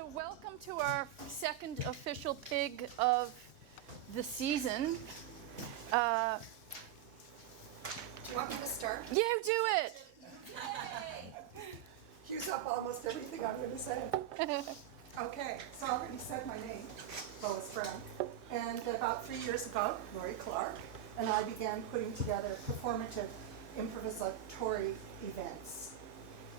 So welcome to our second official pig of the season. Do you want me to start? You do it! Yay! Use up almost everything I'm going to say. Okay, so I already said my name, Lois Brown. And about 3 years ago, Lori Clarke and I began putting together performative improvisatory events.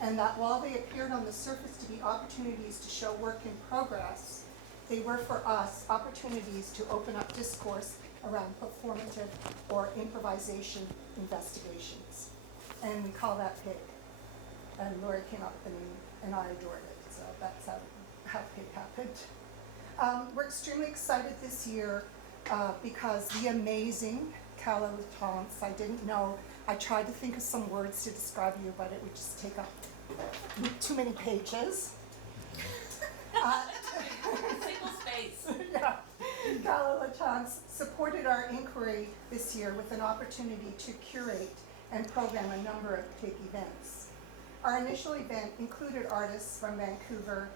And that while they appeared on the surface to be opportunities to show work in progress, they were for us opportunities to open up discourse around performative or improvisation investigations. And we call that PIG. And Lori came up with the name, and I adored it. So that's how PIG happened. We're extremely excited this year because the amazing Ance, I didn't know, I tried to think of some words to describe you, but it would just take up too many pages. Single space. Yeah. Ance supported our inquiry this year with an opportunity to curate and program a number of PIG events. Our initial event included artists from Vancouver,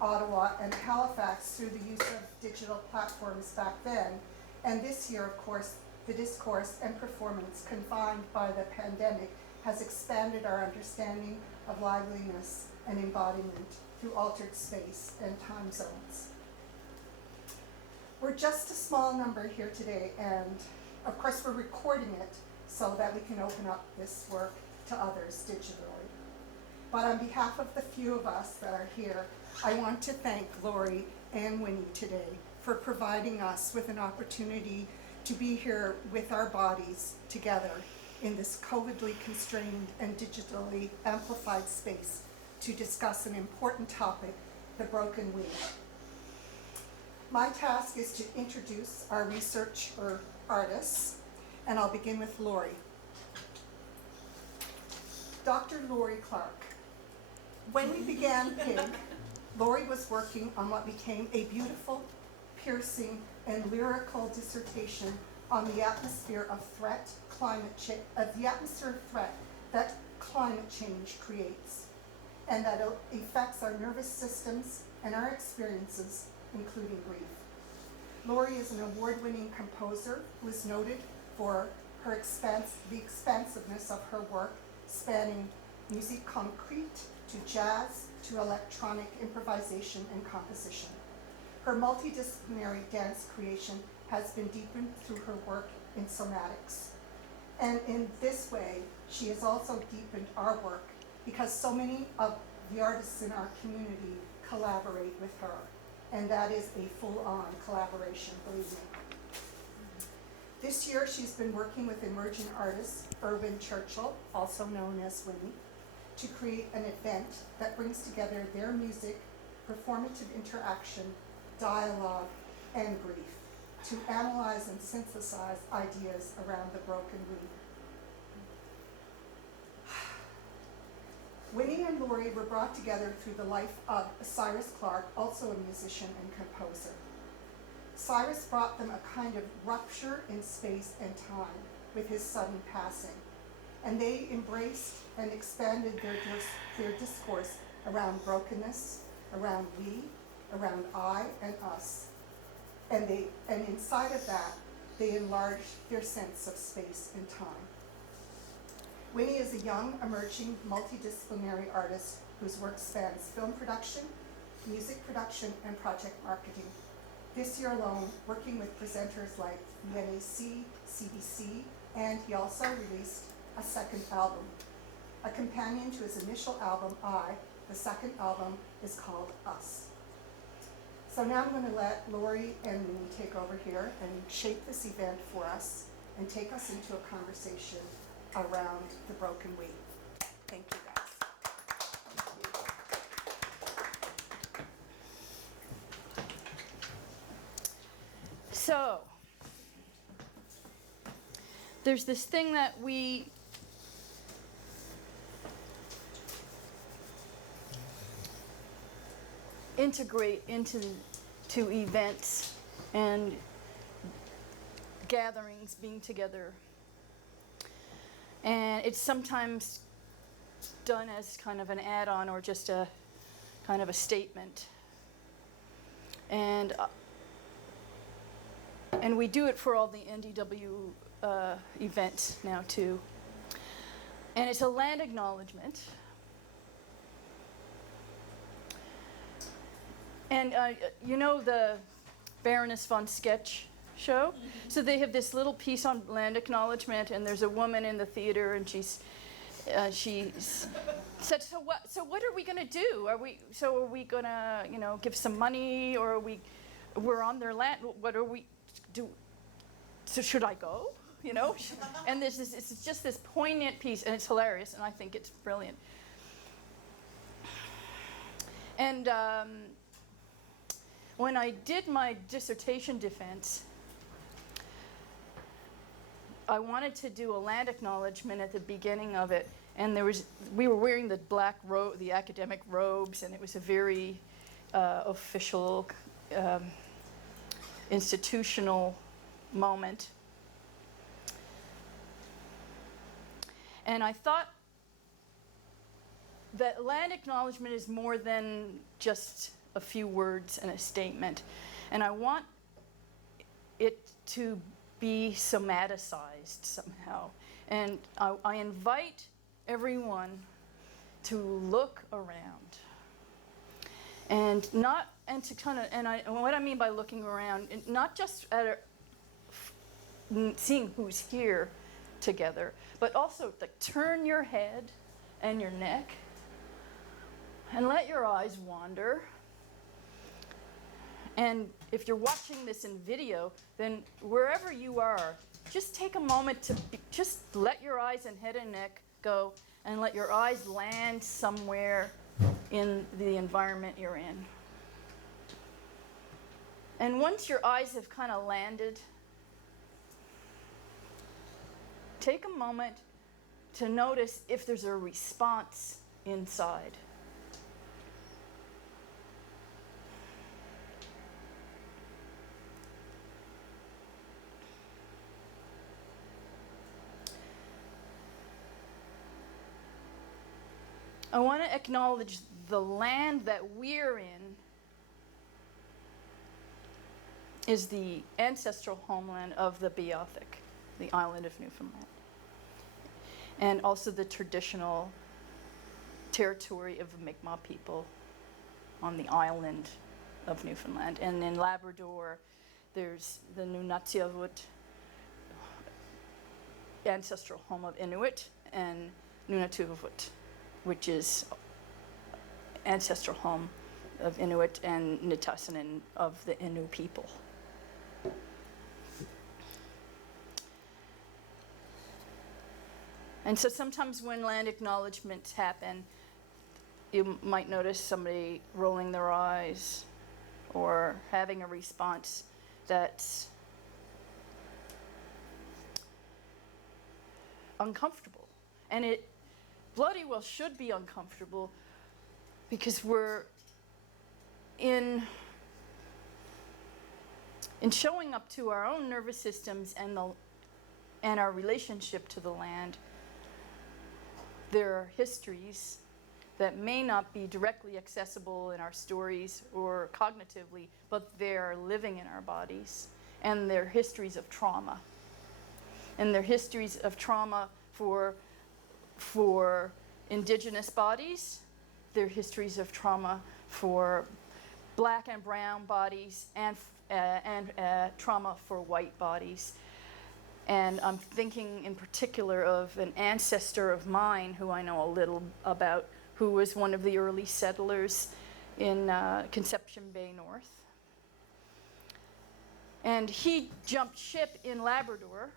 Ottawa, and Halifax through the use of digital platforms back then. And this year, of course, the discourse and performance confined by the pandemic has expanded our understanding of liveliness and embodiment through altered space and time zones. We're just a small number here today, and of course we're recording it so that we can open up this work to others digitally. But on behalf of the few of us that are here, I want to thank Lori and Winnie today for providing us with an opportunity to be here with our bodies together in this COVIDly constrained and digitally amplified space to discuss an important topic, the broken wheel. My task is to introduce our researcher artists, and I'll begin with Lori. Dr. Lori Clarke. When we began PIG, Lori was working on what became a beautiful, piercing, and lyrical dissertation on the atmosphere of threat, that climate change creates, and that it affects our nervous systems and our experiences, including grief. Lori is an award-winning composer who is noted for the expansiveness of her work, spanning musique concrète to jazz to electronic improvisation and composition. Her multidisciplinary dance creation has been deepened through her work in somatics. And in this way, she has also deepened our work because so many of the artists in our community collaborate with her. And that is a full-on collaboration, believe me. This year, she's been working with emerging artist Winnie Churchill, also known as Winnie, to create an event that brings together their music, performative interaction, dialogue, and grief to analyze and synthesize ideas around the broken wheel. Winnie and Lori were brought together through the life of Cyrus Clarke, also a musician and composer. Cyrus brought them a kind of rupture in space and time with his sudden passing, and they embraced and expanded their discourse around brokenness, around we, around I and us. And inside of that, they enlarged their sense of space and time. Winnie is a young, emerging, multidisciplinary artist whose work spans film production, music production, and project marketing. This year alone, working with presenters like NAC, CBC, and he also released a second album, a companion to his initial album, I. The second album is called Us. So now I'm going to let Lori and Winnie take over here and shape this event for us and take us into a conversation around the broken wheel. Thank you, guys. So, there's this thing that we integrate into events and gatherings, being together. And it's sometimes done as kind of an add-on or just a kind of a statement. And we do it for all the NDW events now too. And it's a land acknowledgement. And you know the Baroness von Sketch show? So they have this little piece on land acknowledgement, and there's a woman in the theater, and she's said, so what are we going to do? Are we going to, give some money, or we're on their land? What are we do? So should I go? And it's just this poignant piece, and it's hilarious, and I think it's brilliant. And when I did my dissertation defense, I wanted to do a land acknowledgement at the beginning of it, and we were wearing the black robe, the academic robes, and it was a very official, institutional moment. And I thought that land acknowledgement is more than just a few words and a statement, and I want it to be somaticized somehow. And I invite everyone to look around, and what I mean by looking around, not just at seeing who's here together, but also to turn your head and your neck and let your eyes wander. And if you're watching this in video, then wherever you are, just take a moment to just let your eyes and head and neck go, and let your eyes land somewhere in the environment you're in. And once your eyes have kind of landed, take a moment to notice if there's a response inside. I want to acknowledge the land that we're in is the ancestral homeland of the Beothuk, the island of Newfoundland, and also the traditional territory of the Mi'kmaq people on the island of Newfoundland. And in Labrador, there's the Nunatsiavut, ancestral home of Inuit, and Nunatuvut, which is ancestral home of Inuit and Nitassinan of the Innu people. And so sometimes when land acknowledgements happen, you might notice somebody rolling their eyes or having a response that's uncomfortable. And it bloody well should be uncomfortable, because we're in showing up to our own nervous systems and our relationship to the land. There are histories that may not be directly accessible in our stories or cognitively, but they're living in our bodies, and they're histories of trauma. And they're histories of trauma for Indigenous bodies. They're histories of trauma for Black and brown bodies, and trauma for white bodies. And I'm thinking in particular of an ancestor of mine who I know a little about, who was one of the early settlers in Conception Bay North. And he jumped ship in Labrador,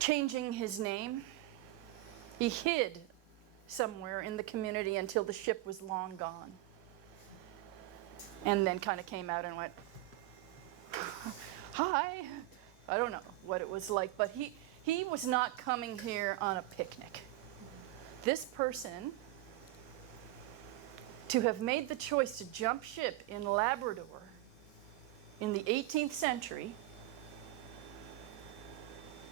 changing his name. He hid somewhere in the community until the ship was long gone, and then kind of came out and went, hi. I don't know what it was like, but he was not coming here on a picnic. This person, to have made the choice to jump ship in Labrador in the 18th century,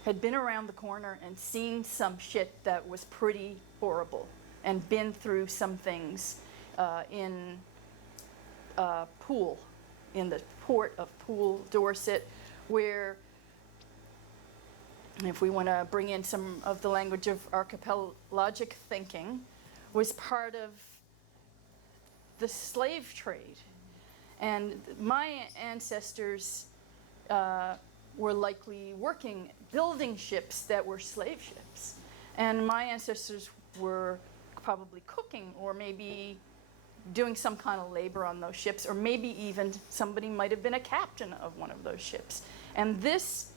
had been around the corner and seen some shit that was pretty horrible, and been through some things in Poole, in the port of Poole, Dorset, where, if we want to bring in some of the language of archipelagic thinking, was part of the slave trade. And my ancestors were likely building ships that were slave ships. And my ancestors were probably cooking, or maybe doing some kind of labor on those ships, or maybe even somebody might have been a captain of one of those ships. And this,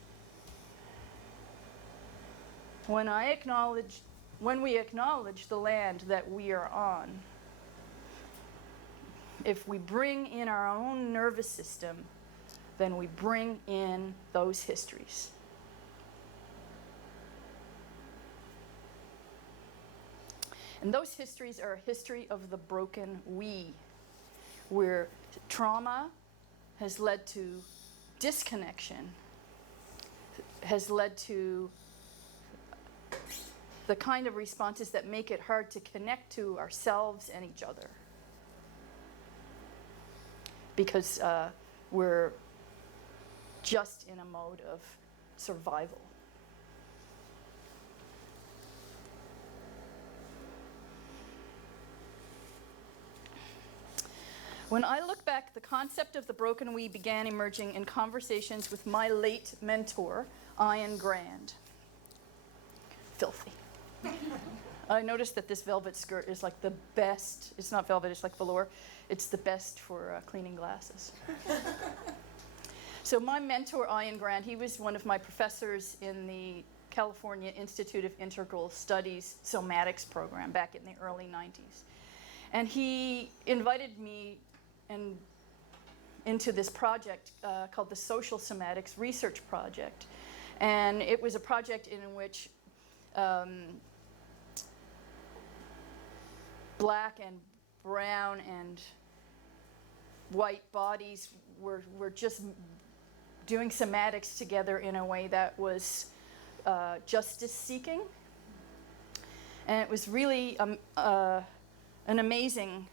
when we acknowledge the land that we are on, if we bring in our own nervous system, then we bring in those histories. And those histories are a history of the broken we, where trauma has led to disconnection, has led to the kind of responses that make it hard to connect to ourselves and each other. Because we're just in a mode of survival. When I look back, the concept of the broken we began emerging in conversations with my late mentor, Ayn Rand. Filthy. I noticed that this velvet skirt is like the best. It's not velvet, it's like velour. It's the best for cleaning glasses. So my mentor, Ayn Rand, he was one of my professors in the California Institute of Integral Studies somatics program back in the early 90s. And he invited me into this project called the Social Somatics Research Project. And it was a project in which black and brown and white bodies were just doing somatics together in a way that was justice-seeking. And it was really an amazing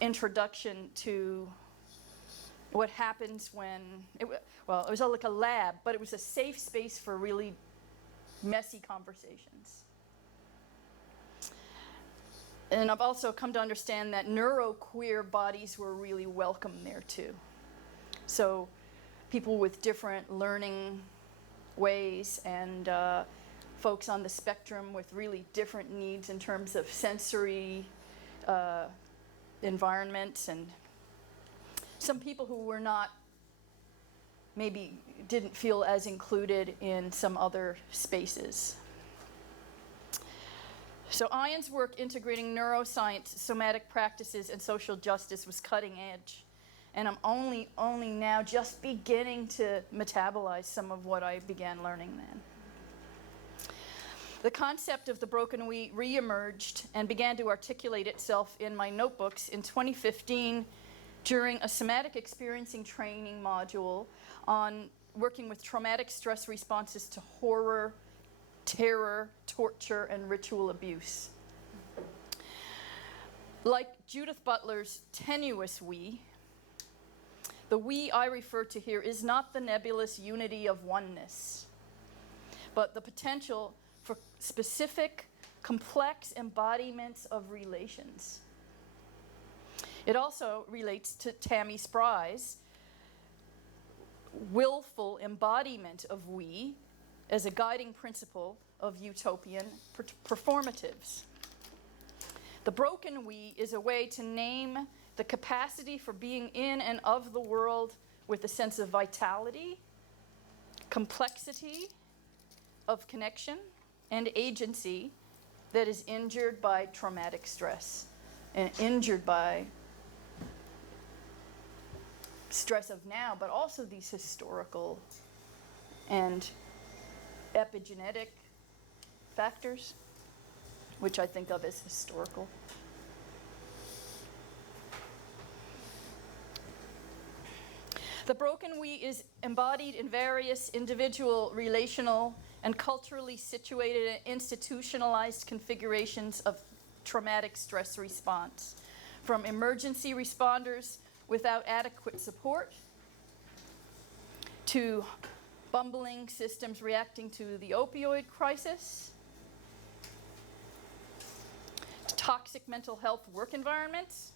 introduction to what happens when, it was like a lab, but it was a safe space for really messy conversations. And I've also come to understand that neuroqueer bodies were really welcome there too. So people with different learning ways and folks on the spectrum with really different needs in terms of sensory environments, and some people who were not, maybe didn't feel as included in some other spaces. So Ayn's work integrating neuroscience, somatic practices, and social justice was cutting edge. And I'm only now just beginning to metabolize some of what I began learning then. The concept of the broken we re-emerged and began to articulate itself in my notebooks in 2015 during a somatic experiencing training module on working with traumatic stress responses to horror, terror, torture, and ritual abuse. Like Judith Butler's tenuous we, the we I refer to here is not the nebulous unity of oneness, but the potential for specific, complex embodiments of relations. It also relates to Tammy Spry's willful embodiment of we as a guiding principle of utopian performatives. The broken we is a way to name the capacity for being in and of the world with a sense of vitality, complexity of connection, and agency that is injured by traumatic stress and injured by stress of now, but also these historical and epigenetic factors, which I think of as historical. The broken we is embodied in various individual, relational, and culturally situated and institutionalized configurations of traumatic stress response, from emergency responders without adequate support to bumbling systems reacting to the opioid crisis, to toxic mental health work environments,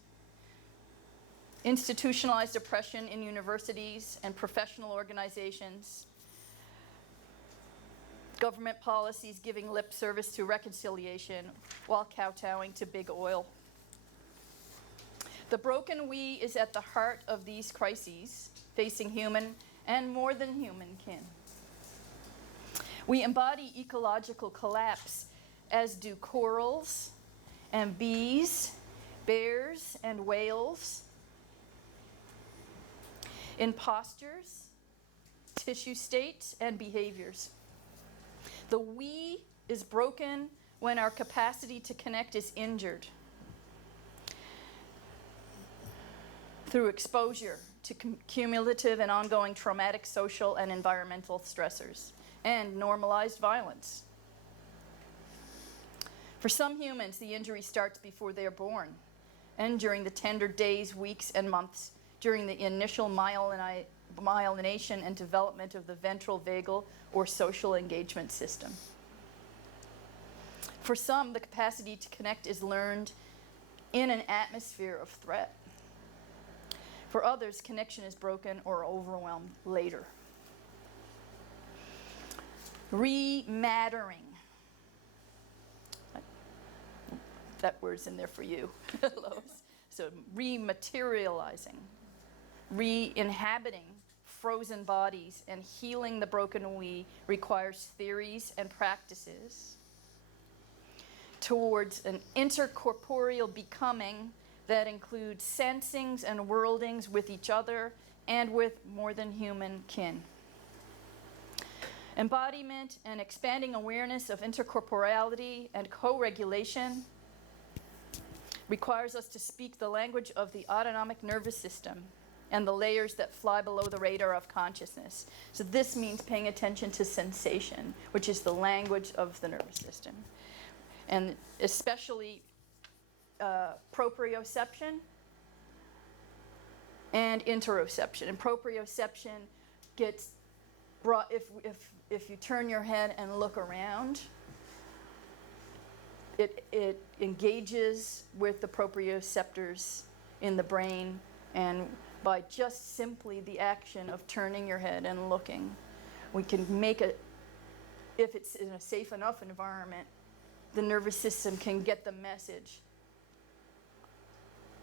institutionalized oppression in universities and professional organizations, government policies giving lip service to reconciliation while kowtowing to big oil. The broken we is at the heart of these crises, facing human and more than human kin. We embody ecological collapse, as do corals and bees, bears and whales, in postures, tissue states, and behaviors. The we is broken when our capacity to connect is injured through exposure to cumulative and ongoing traumatic social and environmental stressors and normalized violence. For some humans, the injury starts before they're born and during the tender days, weeks, and months during the initial myelination and development of the ventral vagal or social engagement system. For some, the capacity to connect is learned in an atmosphere of threat. For others, connection is broken or overwhelmed later. Remattering. That word's in there for you, Lois. So rematerializing, re-inhabiting frozen bodies and healing the broken we requires theories and practices towards an intercorporeal becoming that includes sensings and worldings with each other and with more than human kin. Embodiment and expanding awareness of intercorporeality and co-regulation requires us to speak the language of the autonomic nervous system and the layers that fly below the radar of consciousness. So this means paying attention to sensation, which is the language of the nervous system, and especially proprioception and interoception. And proprioception gets brought, if you turn your head and look around, it engages with the proprioceptors in the brain, and by just simply the action of turning your head and looking, we can make it, if it's in a safe enough environment, the nervous system can get the message.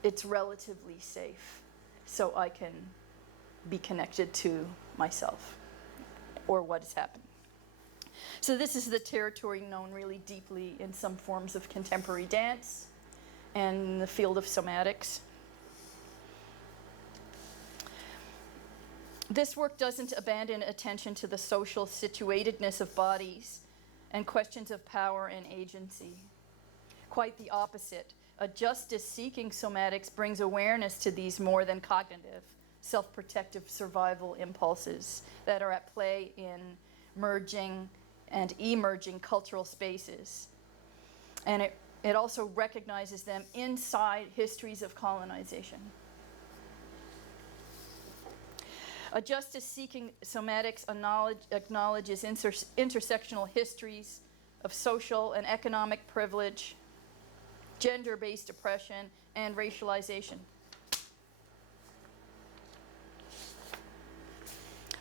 It's relatively safe, so I can be connected to myself or what is happening. So this is the territory known really deeply in some forms of contemporary dance and the field of somatics. This work doesn't abandon attention to the social situatedness of bodies and questions of power and agency. Quite the opposite. A justice-seeking somatics brings awareness to these more than cognitive, self-protective survival impulses that are at play in merging and emerging cultural spaces. And it also recognizes them inside histories of colonization. A justice-seeking somatics acknowledges intersectional histories of social and economic privilege, gender-based oppression, and racialization.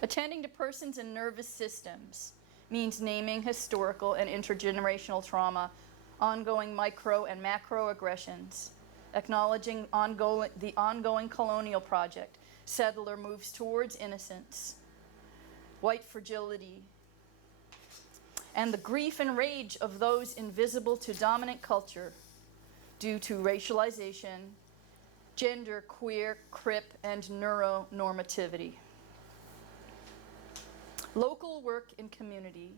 Attending to persons and nervous systems means naming historical and intergenerational trauma, ongoing micro and macro aggressions, acknowledging the ongoing colonial project, settler moves towards innocence, white fragility, and the grief and rage of those invisible to dominant culture due to racialization, gender, queer, crip, and neuronormativity. Local work in community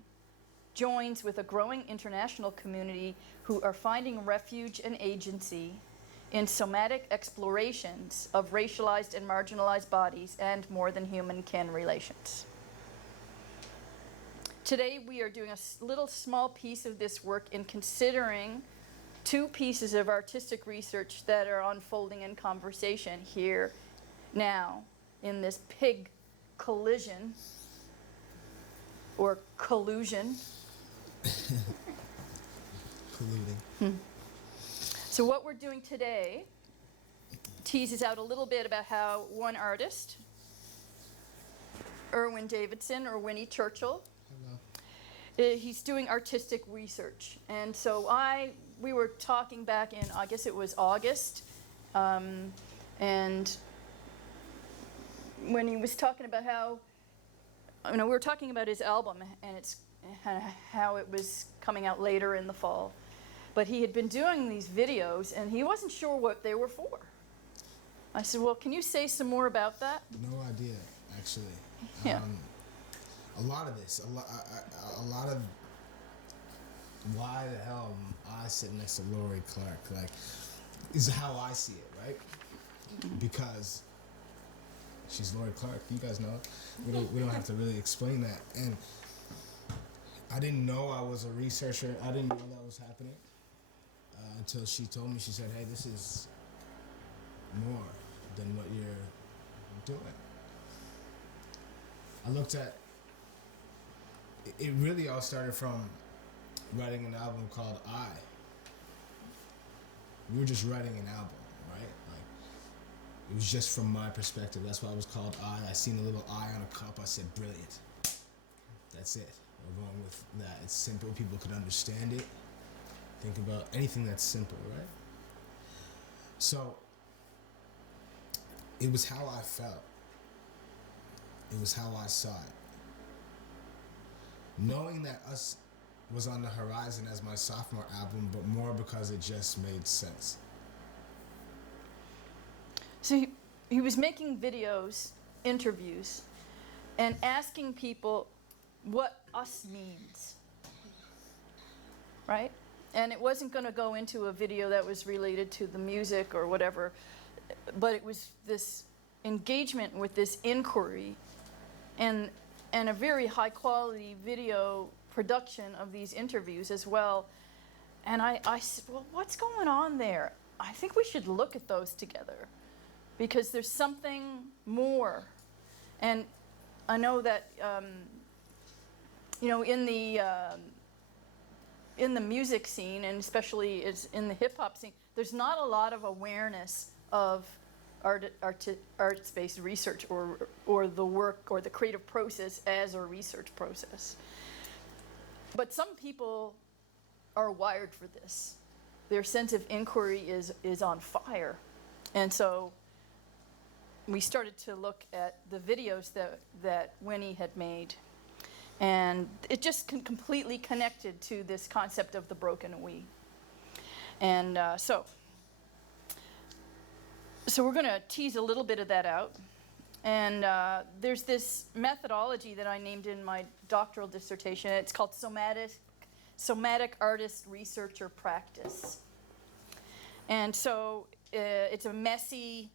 joins with a growing international community who are finding refuge and agency in somatic explorations of racialized and marginalized bodies and more than human kin relations. Today we are doing a little small piece of this work in considering two pieces of artistic research that are unfolding in conversation here now in this pig collision or collusion. Colluding. So what we're doing today teases out a little bit about how one artist, Erwin Davidson or Winnie Churchill, he's doing artistic research. And so we were talking back in, I guess it was August, and when he was talking about how, we were talking about his album and how it was coming out later in the fall. But he had been doing these videos and he wasn't sure what they were for. I said, well, can you say some more about that? No idea, actually. Yeah. A lot of this, a lot of why the hell I sit next to Lori Clarke, like, is how I see it, right? Because she's Lori Clarke, you guys know. We don't have to really explain that. And I didn't know I was a researcher. I didn't know that was happening until she told me. She said, hey, this is more than what you're doing. I looked at, it really all started from writing an album called I. We were just writing an album, right? Like, it was just from my perspective. That's why it was called I seen a little eye on a cup. I said, brilliant. That's it. We're going with that. It's simple. People could understand it. Think about anything that's simple, right? So, it was how I felt. It was how I saw it. Knowing that Us was on the horizon as my sophomore album, but more because it just made sense. So he was making videos, interviews, and asking people what us means, right? And it wasn't going to go into a video that was related to the music or whatever, but it was this engagement with this inquiry and a very high quality video production of these interviews as well. And I said, well, what's going on there? I think we should look at those together because there's something more. And I know that, in the music scene, and especially in the hip hop scene, there's not a lot of awareness of arts-based research or the work or the creative process as a research process. But some people are wired for this. Their sense of inquiry is on fire. And so we started to look at the videos that Winnie had made. And it just completely connected to this concept of the broken we. And so we're going to tease a little bit of that out. And there's this methodology that I named in my doctoral dissertation. It's called somatic artist researcher practice. And so it's a messy,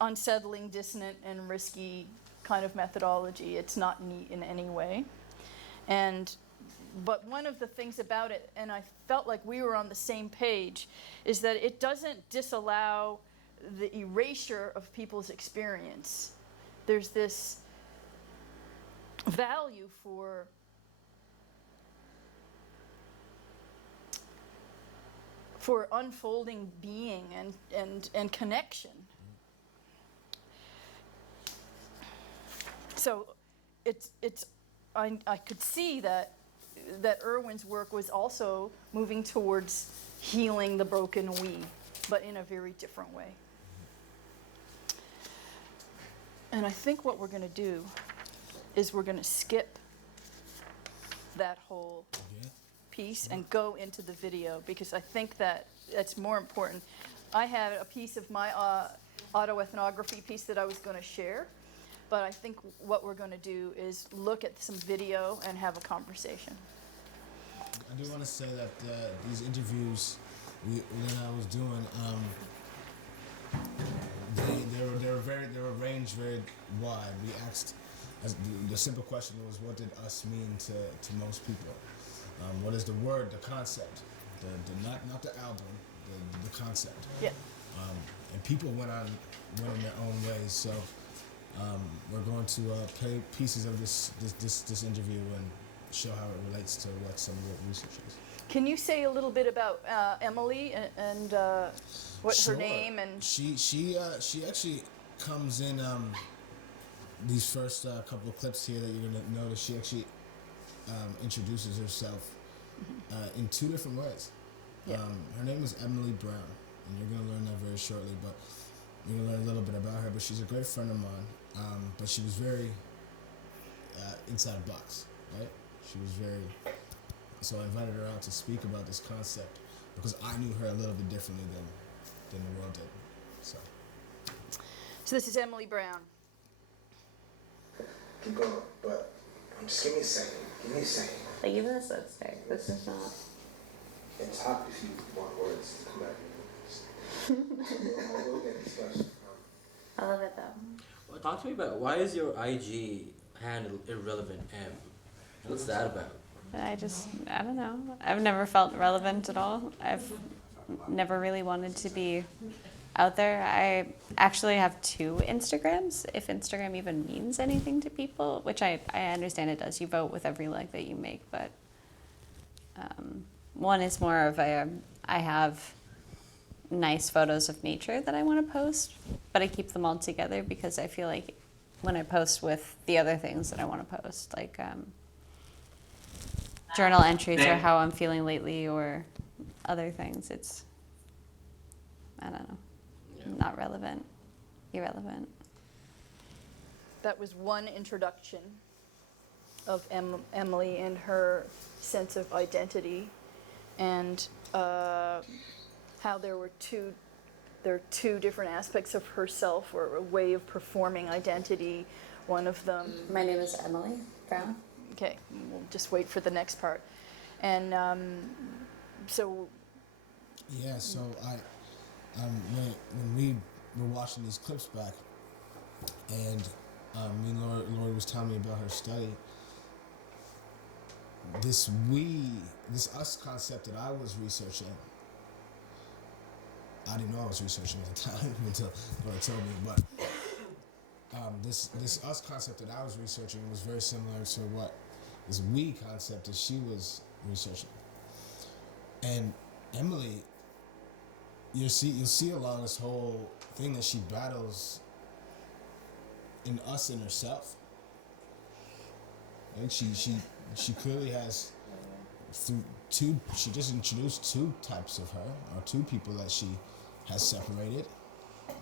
unsettling, dissonant, and risky kind of methodology. It's not neat in any way. But one of the things about it, and I felt like we were on the same page, is that it doesn't disallow the erasure of people's experience. There's this value for unfolding being and connection. So I could see that Erwin's work was also moving towards healing the broken we, but in a very different way. And I think what we're going to do is we're going to skip that whole piece and go into the video because I think that that's more important. I had a piece of my autoethnography piece that I was going to share, but I think what we're going to do is look at some video and have a conversation. I do want to say that these interviews that I was doing, they were ranged very wide. We asked the simple question was, what did us mean to most people? What is the word, the concept, the not the album, the concept. Yeah. And people went in their own ways. So we're going to play pieces of this interview and show how it relates to what some of the research is. Can you say a little bit about Emily and what Sure. her name and? She actually comes in these first couple of clips here that you're gonna notice. She actually introduces herself in two different ways. Yeah. Her name is Emily Brown, and you're gonna learn that very shortly. But you're gonna learn a little bit about her. But she's a great friend of mine. But she was very inside the box, right? She was very. So I invited her out to speak about this concept because I knew her a little bit differently than the world did. So So this is Emily Brown. keep going, but just give me a second. Give me a second. Like even this lipstick, this is not. It's hot if you want words to come back. I will get discussion. I love it though. Well, talk to me about why is your IG handle irrelevant M? What's that about? I don't know. I've never felt relevant at all. I've never really wanted to be out there. I actually have 2 Instagrams, if Instagram even means anything to people, which I understand it does. You vote with every like that you make, but one is more of I have nice photos of nature that I want to post, but I keep them all together because I feel like when I post with the other things that I want to post, like journal entries or how I'm feeling lately or other things, it's, I don't know, not relevant, irrelevant. That was one introduction of Emily and her sense of identity, and how there are two different aspects of herself, or a way of performing identity. One of them. My name is Emily Brown. Okay, we'll just wait for the next part. And so. Yeah, so when we were watching these clips back, and me and Lori was telling me about her study, this us concept that I was researching, I didn't know I was researching at the time until Lori told me, but this us concept that I was researching was very similar to what this we concept that she was researching. And Emily, you'll see along this whole thing that she battles in us and herself. And she clearly has she just introduced 2 types of her, or 2 people that she has separated,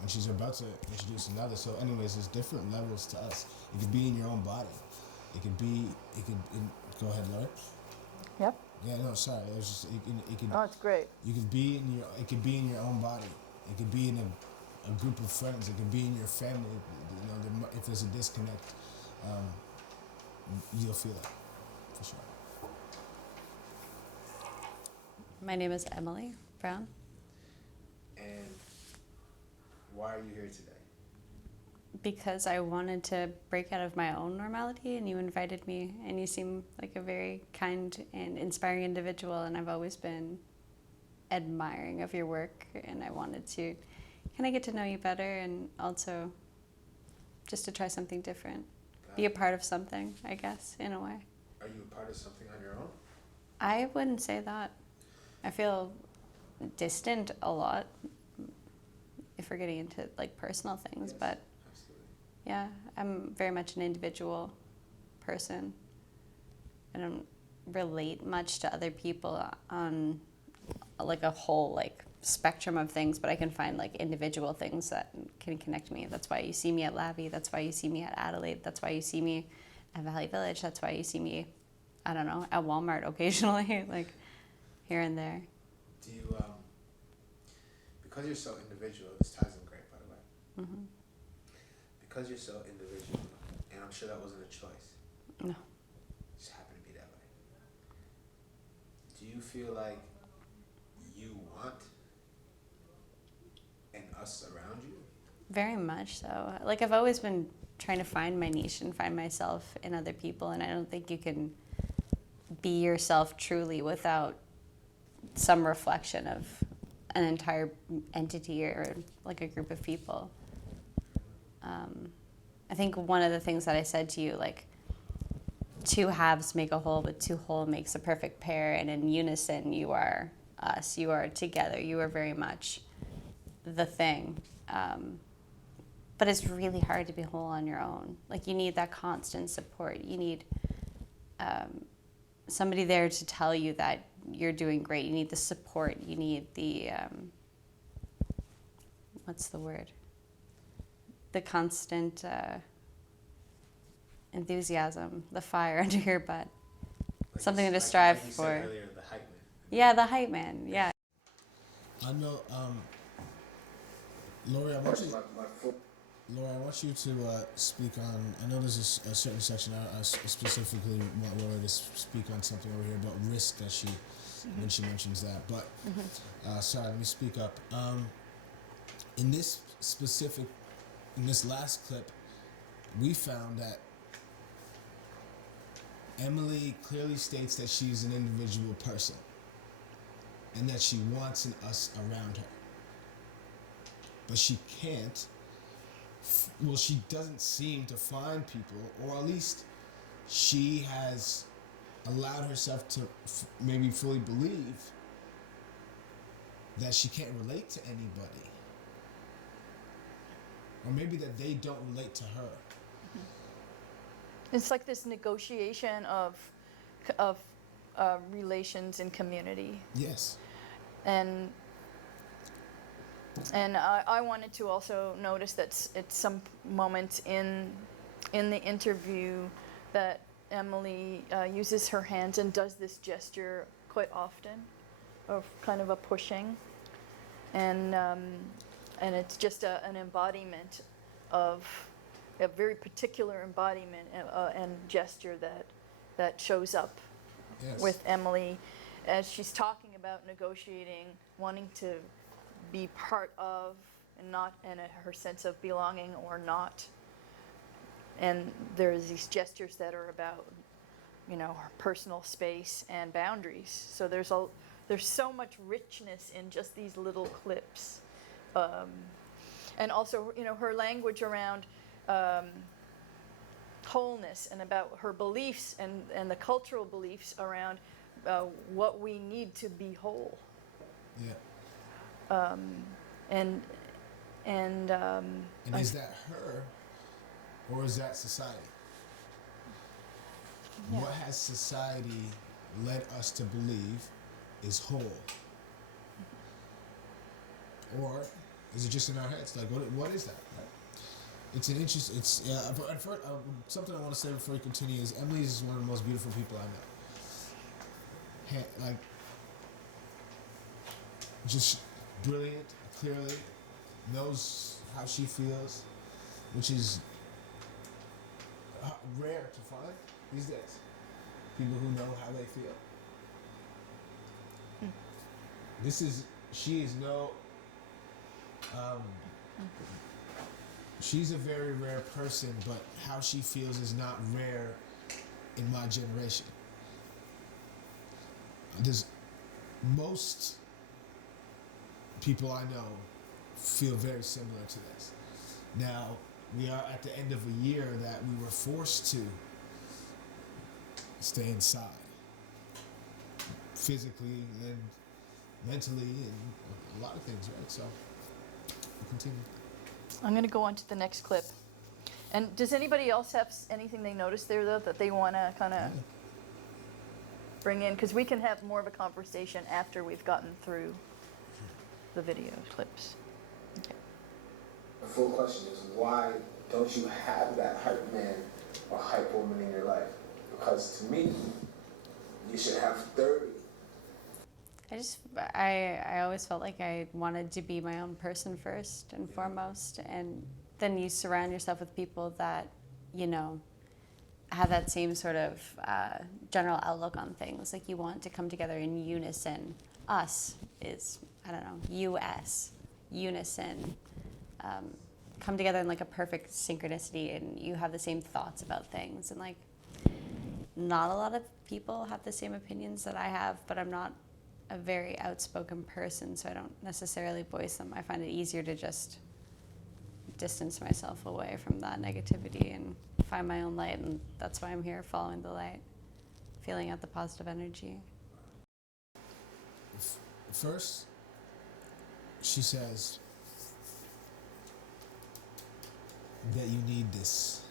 and she's about to introduce another. So anyways, there's different levels to us. It could be in your own body. Go ahead, Lori. Yep. Yeah, no, sorry. It was just it could. Oh, it's great. It could be in your own body. It could be in a group of friends. It could be in your family. You know, if there's a disconnect, you'll feel it for sure. My name is Emily Brown. And why are you here today? Because I wanted to break out of my own normality, and you invited me, and you seem like a very kind and inspiring individual, and I've always been admiring of your work, and I wanted to kind of get to know you better, and also just to try something different. Be a part of something, I guess, in a way. Are you a part of something on your own? I wouldn't say that. I feel distant a lot if we're getting into like personal things, Yes, but absolutely. yeah, I'm very much an individual person. I don't relate much to other people on like a whole like spectrum of things, but I can find like individual things that can connect me. That's why you see me at Labby. That's why you see me at Adelaide. That's why you see me at Valley Village. That's why you see me, I don't know, at Walmart occasionally, like here and there. Do you because you're so individual? This ties in great, by the way. Mm-hmm. Because you're so individual, and I'm sure that wasn't a choice. No. It just happened to be that way. Do you feel like you want us around you? Very much so. Like I've always been trying to find my niche and find myself in other people. And I don't think you can be yourself truly without some reflection of an entire entity or like a group of people. I think one of the things that I said to you, like, two halves make a whole, but two whole makes a perfect pair, and in unison you are us, you are together, you are very much the thing. But it's really hard to be whole on your own. Like, you need that constant support. You need somebody there to tell you that you're doing great. You need the support. You need the, what's the word? The constant enthusiasm, the fire under your butt. Like Something you- to like strive you for. said earlier, the hype man. Yeah, the hype man. Yeah. I know, Lori, I want you to speak on. I know there's a certain section I specifically want Lori to speak on something over here about risk as she when she mentions that. But sorry, let me speak up. In this last clip, we found that Emily clearly states that she's an individual person and that she wants us around her. But she can't, she doesn't seem to find people, or at least she has allowed herself to maybe fully believe that she can't relate to anybody. Or maybe that they don't relate to her. It's like this negotiation of relations and community. Yes. And I wanted to also notice that at some moments in the interview that Emily uses her hands and does this gesture quite often of kind of a pushing. And it's just an embodiment of a very particular embodiment and gesture that shows up Yes. with Emily as she's talking about negotiating, wanting to be part of and not, and her sense of belonging or not. And there's these gestures that are about, her personal space and boundaries. So there's so much richness in just these little clips. And also, her language around wholeness and about her beliefs and the cultural beliefs around what we need to be whole. Yeah. And is that her, or is that society? Yeah. What has society led us to believe is whole? Or is it just in our heads? Like, what is that? It's an interest. It's something I want to say before we continue is Emily is one of the most beautiful people I know. Like, just brilliant, clearly knows how she feels, which is rare to find these days. People who know how they feel. She's a very rare person, but how she feels is not rare in my generation. Most people I know feel very similar to this. Now, we are at the end of a year that we were forced to stay inside, physically and mentally, and a lot of things, right? So, we'll continue. I'm going to go on to the next clip. And does anybody else have anything they noticed there, though, that they want to kind of bring in? Because we can have more of a conversation after we've gotten through the video clips. Okay. The full question is, why don't you have that hype man or hype woman in your life? Because to me, you should have 30. I always felt like I wanted to be my own person first and foremost, and then you surround yourself with people that, have that same sort of general outlook on things. Like, you want to come together in unison. Us is, US, unison. come together in like a perfect synchronicity, and you have the same thoughts about things. And like, not a lot of people have the same opinions that I have, but I'm not a very outspoken person, so I don't necessarily voice them. I find it easier to just distance myself away from that negativity and find my own light, and that's why I'm here, following the light, feeling out the positive energy. First, she says that you need this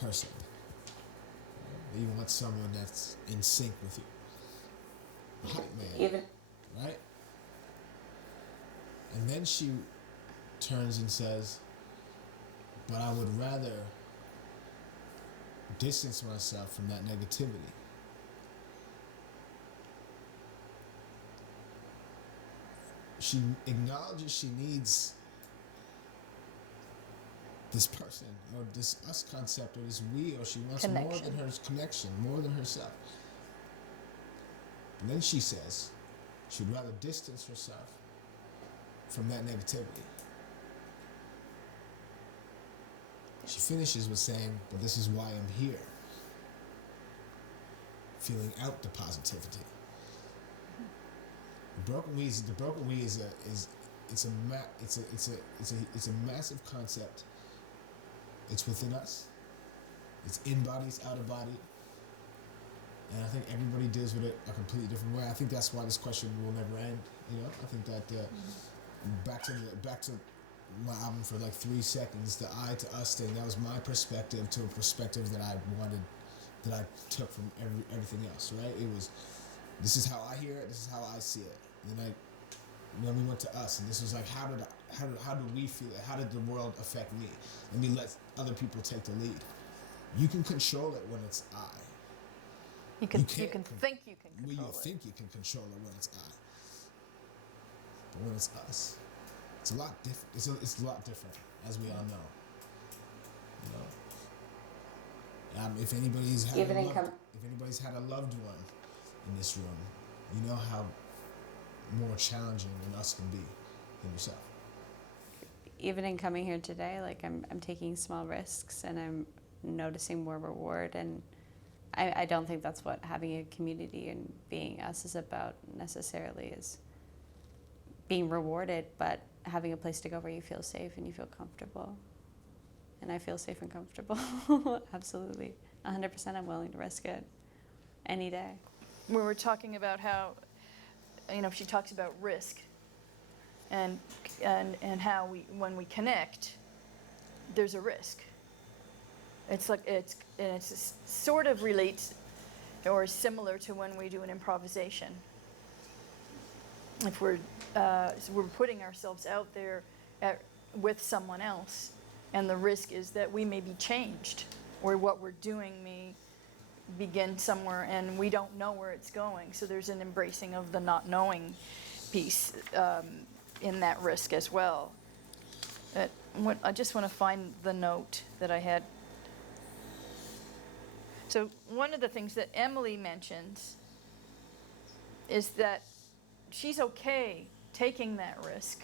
person. You want someone that's in sync with you. Hype man. Even Right? And then she turns and says, but I would rather distance myself from that negativity. She acknowledges she needs this person, or this us concept, or this we, or she wants more Connection. than her connection, more than herself. And then she says she'd rather distance herself from that negativity. She finishes with saying, but this is why I'm here. Feeling out the positivity. The broken we is a massive concept. It's within us. It's in body, it's out of body. And I think everybody deals with it a completely different way. I think that's why this question will never end. You know, I think that back to my album for like 3 seconds, the I to us thing, that was my perspective to a perspective that I took from everything else, right? It was, this is how I hear it, this is how I see it. And then we went to us, and this was like, how do we feel it? How did the world affect me? Let me let other people take the lead. You can control it when it's I. You can can't think you can When you control it. think you can control it when it's I. But when it's us, it's a lot different. It's a lot different, as we all know. You know. If anybody's had Even in if anybody's had a loved one in this room, you know how more challenging than us can be than yourself. Even in coming here today, like I'm taking small risks, and I'm noticing more reward, and I don't think that's what having a community and being us is about necessarily, is being rewarded, but having a place to go where you feel safe and you feel comfortable. And I feel safe and comfortable. Absolutely. 100% I'm willing to risk it any day. We were talking about how, you know, she talks about risk and how when we connect, there's a risk. It's like it's sort of relates or is similar to when we do an improvisation. If we're putting ourselves out there with someone else, and the risk is that we may be changed, or what we're doing may begin somewhere and we don't know where it's going. So there's an embracing of the not knowing piece in that risk as well. I just want to find the note that I had. So one of the things that Emily mentions is that she's okay taking that risk,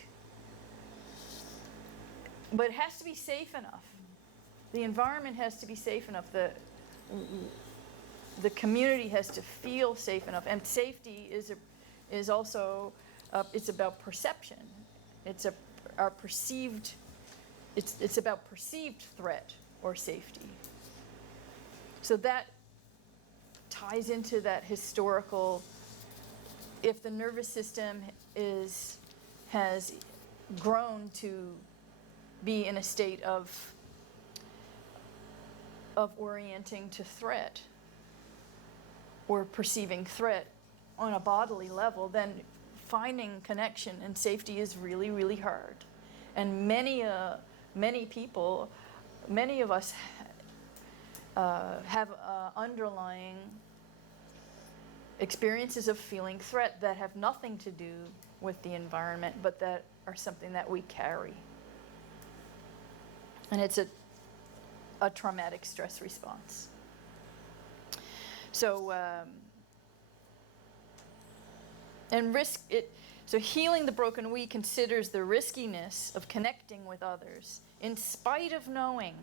but it has to be safe enough. The environment has to be safe enough. The community has to feel safe enough, and safety is also it's about perception. It's about perceived threat or safety. So that ties into that historical. If the nervous system has grown to be in a state of orienting to threat or perceiving threat on a bodily level, then finding connection and safety is really, really hard. And many people, many of us have underlying experiences of feeling threat that have nothing to do with the environment, but that are something that we carry. And it's a traumatic stress response. So, and risk it. So healing the broken we considers the riskiness of connecting with others in spite of knowing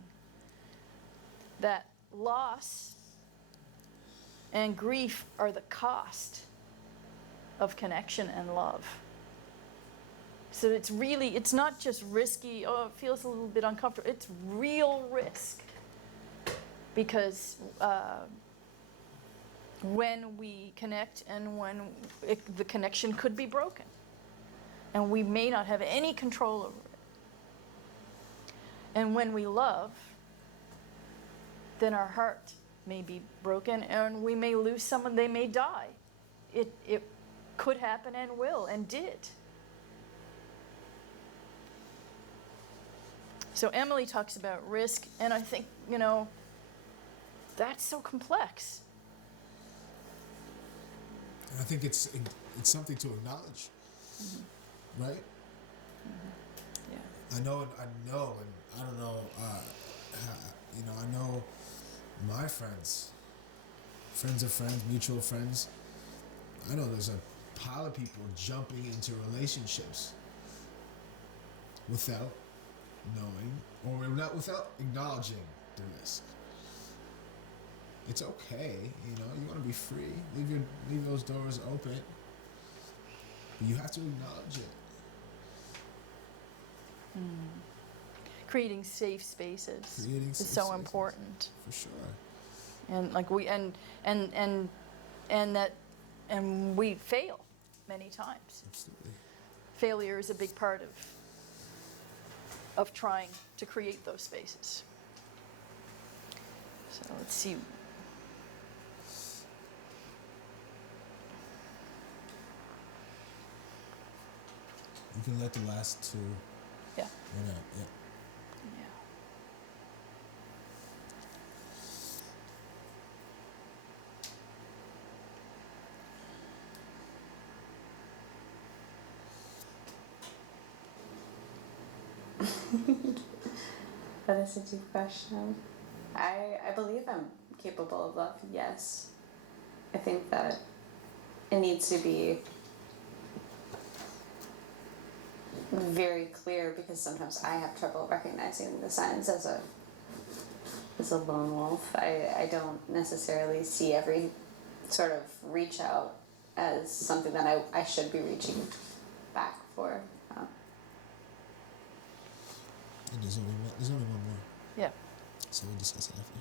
that loss and grief are the cost of connection and love. So it's not just risky, oh, it feels a little bit uncomfortable. It's real risk. Because when we connect and when the connection could be broken, and we may not have any control over it. And when we love, then our heart may be broken and we may lose someone, they may die. It could happen and will and did. So Emily talks about risk, and I think, that's so complex. And I think it's something to acknowledge, right? Yeah. I know, and I don't know. I know my friends of friends, mutual friends. I know there's a pile of people jumping into relationships without knowing or not without acknowledging the risk. It's okay, you want to be free. Leave those doors open. But you have to acknowledge it. Creating safe spaces is safe so spaces. important. For sure. And like and we fail many times. Absolutely. Failure is a big part of trying to create those spaces. So let's see. You can let the last two Yeah. run out. Yeah. Yeah. That is a deep question. I believe I'm capable of love, yes. I think that it needs to be very clear because sometimes I have trouble recognizing the signs as a lone wolf. I don't necessarily see every sort of reach out as something that I should be reaching back for. And there's only one more. Yeah. So we'll discuss it after.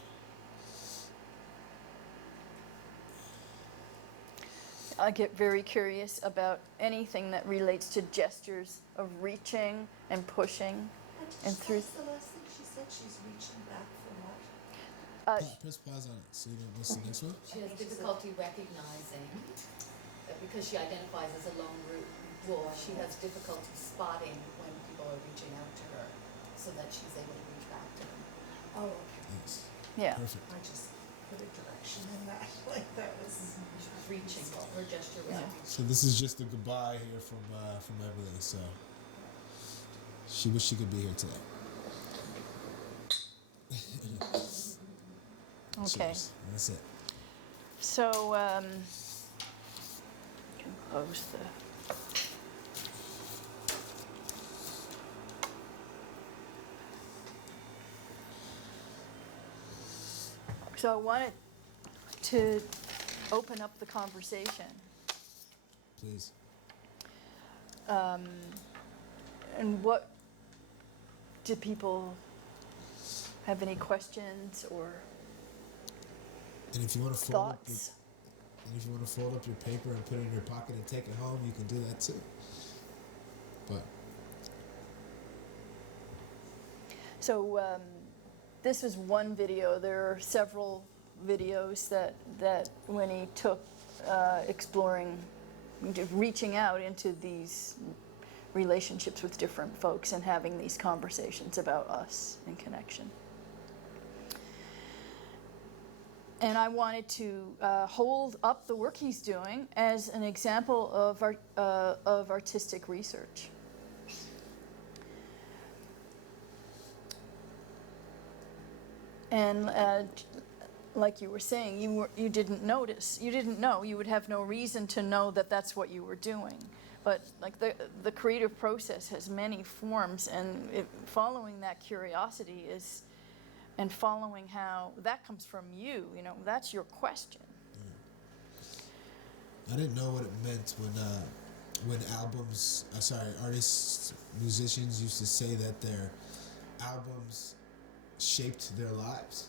I get very curious about anything that relates to gestures of reaching and pushing. And through. What's the last thing she said? She's reaching back for what? Press pause on it so you don't miss the next one. She has difficulty recognizing that because she identifies as a lone wolf, she has difficulty spotting when people are reaching out to her so that she's able to reach back to them. Oh, okay. Yes. Yeah. Perfect. I just put a direction in that. Like that was. She was reaching, her gesture was reaching. So this is just a goodbye here from Emily. So she wished she could be here today. Okay. Cheers. That's it. So, compose the. So I wanted to open up the conversation. Please. And what do people have any questions or And if you want to fold up thoughts? your paper and put it in your pocket and take it home, you can do that too. But So this is one video. There are several videos that Winnie took exploring, reaching out into these relationships with different folks and having these conversations about us and connection. And I wanted to hold up the work he's doing as an example of artistic research. And like you were saying, you didn't notice, you didn't know, you would have no reason to know that that's what you were doing. But like the creative process has many forms, and following that curiosity is, and following how that comes from you, you know, that's your question. I didn't know what it meant when albums, artists, musicians used to say that their albums shaped their lives.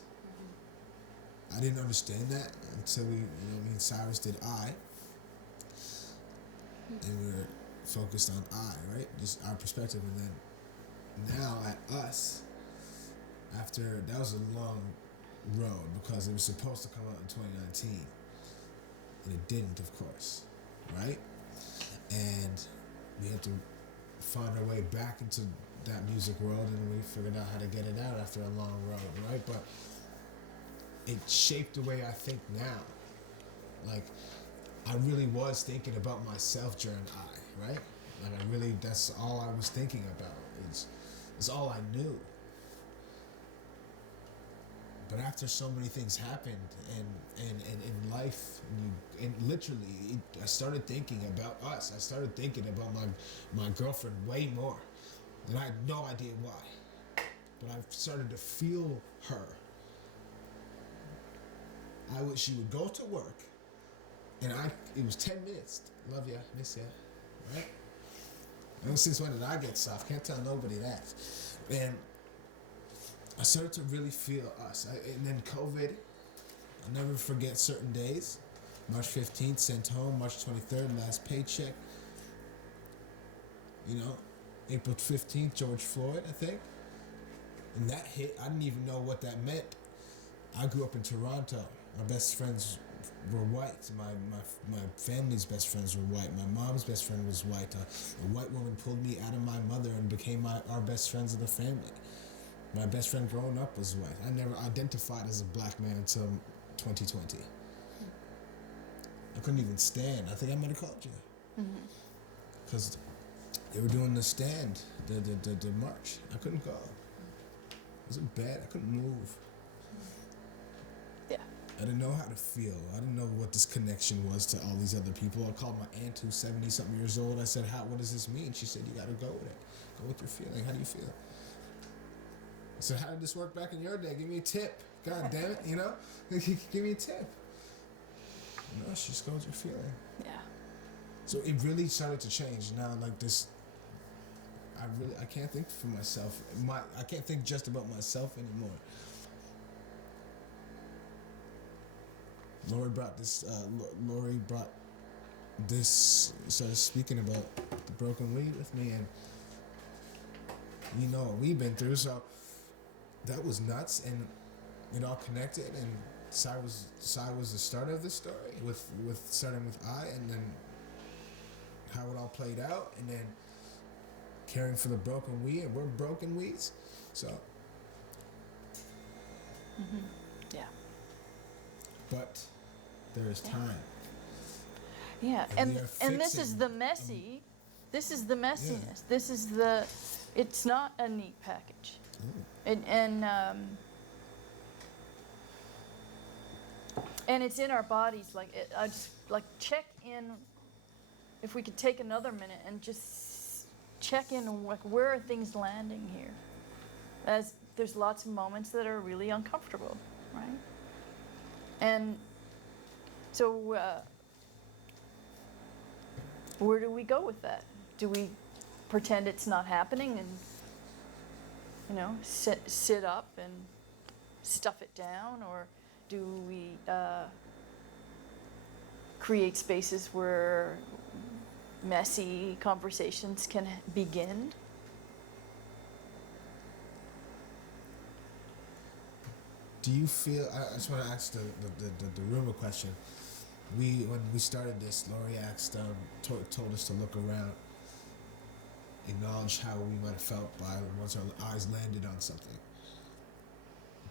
I didn't understand that until me and Cyrus did I. And we were focused on I, right? Just our perspective. And then now at us, after, that was a long road because it was supposed to come out in 2019. And it didn't, of course, right? And we had to find our way back into that music world, and we figured out how to get it out after a long road, right? But it shaped the way I think now. Like, I really was thinking about myself during I, right? Like, that's all I was thinking about. It's all I knew. But after so many things happened, and in life, and literally, I started thinking about us. I started thinking about my girlfriend way more, and I had no idea why. But I started to feel her. She would go to work, and it was 10 minutes. Love ya, miss ya, right? And since when did I get soft? Can't tell nobody that. And I started to really feel us. And then COVID, I'll never forget certain days. March 15th, sent home. March 23rd, last paycheck. You know, April 15th, George Floyd, I think. And that hit, I didn't even know what that meant. I grew up in Toronto. My best friends were white. My family's best friends were white. My mom's best friend was white. A white woman pulled me out of my mother and became our best friends of the family. My best friend growing up was white. I never identified as a black man until 2020. I couldn't even stand. I think I might have called you. Because they were doing the stand, the march. I couldn't go. It was bad. I couldn't move. Yeah. I didn't know how to feel. I didn't know what this connection was to all these other people. I called my aunt who's 70-something years old. I said, what does this mean? She said, you got to go with it. Go with your feeling. How do you feel? I said, how did this work back in your day? Give me a tip. God damn it, you know? Give me a tip. No, she just goes with your feeling. Yeah. So it really started to change. Now, like this, I can't think for myself. I can't think just about myself anymore. Lori brought this, started speaking about the broken weed with me, and you know what we've been through, so that was nuts, and it all connected, and Sai was the start of the story, with starting with I, and then how it all played out, and then caring for the broken we, and we're broken weeds, so. Yeah. But there is time. Yeah, And and we are this is fixing, the messy, this is the messiness. This is it's not a neat package. And it's in our bodies. Like I just like check in. If we could take another minute and just check in on like where are things landing here, as there's lots of moments that are really uncomfortable, right? And so where do we go with that? Do we pretend it's not happening and, you know, sit up and stuff it down, or do we create spaces where messy conversations can begin? Do you feel? I just want to ask the rumor question. When we started this, Lori asked, told us to look around, acknowledge how we might have felt once our eyes landed on something.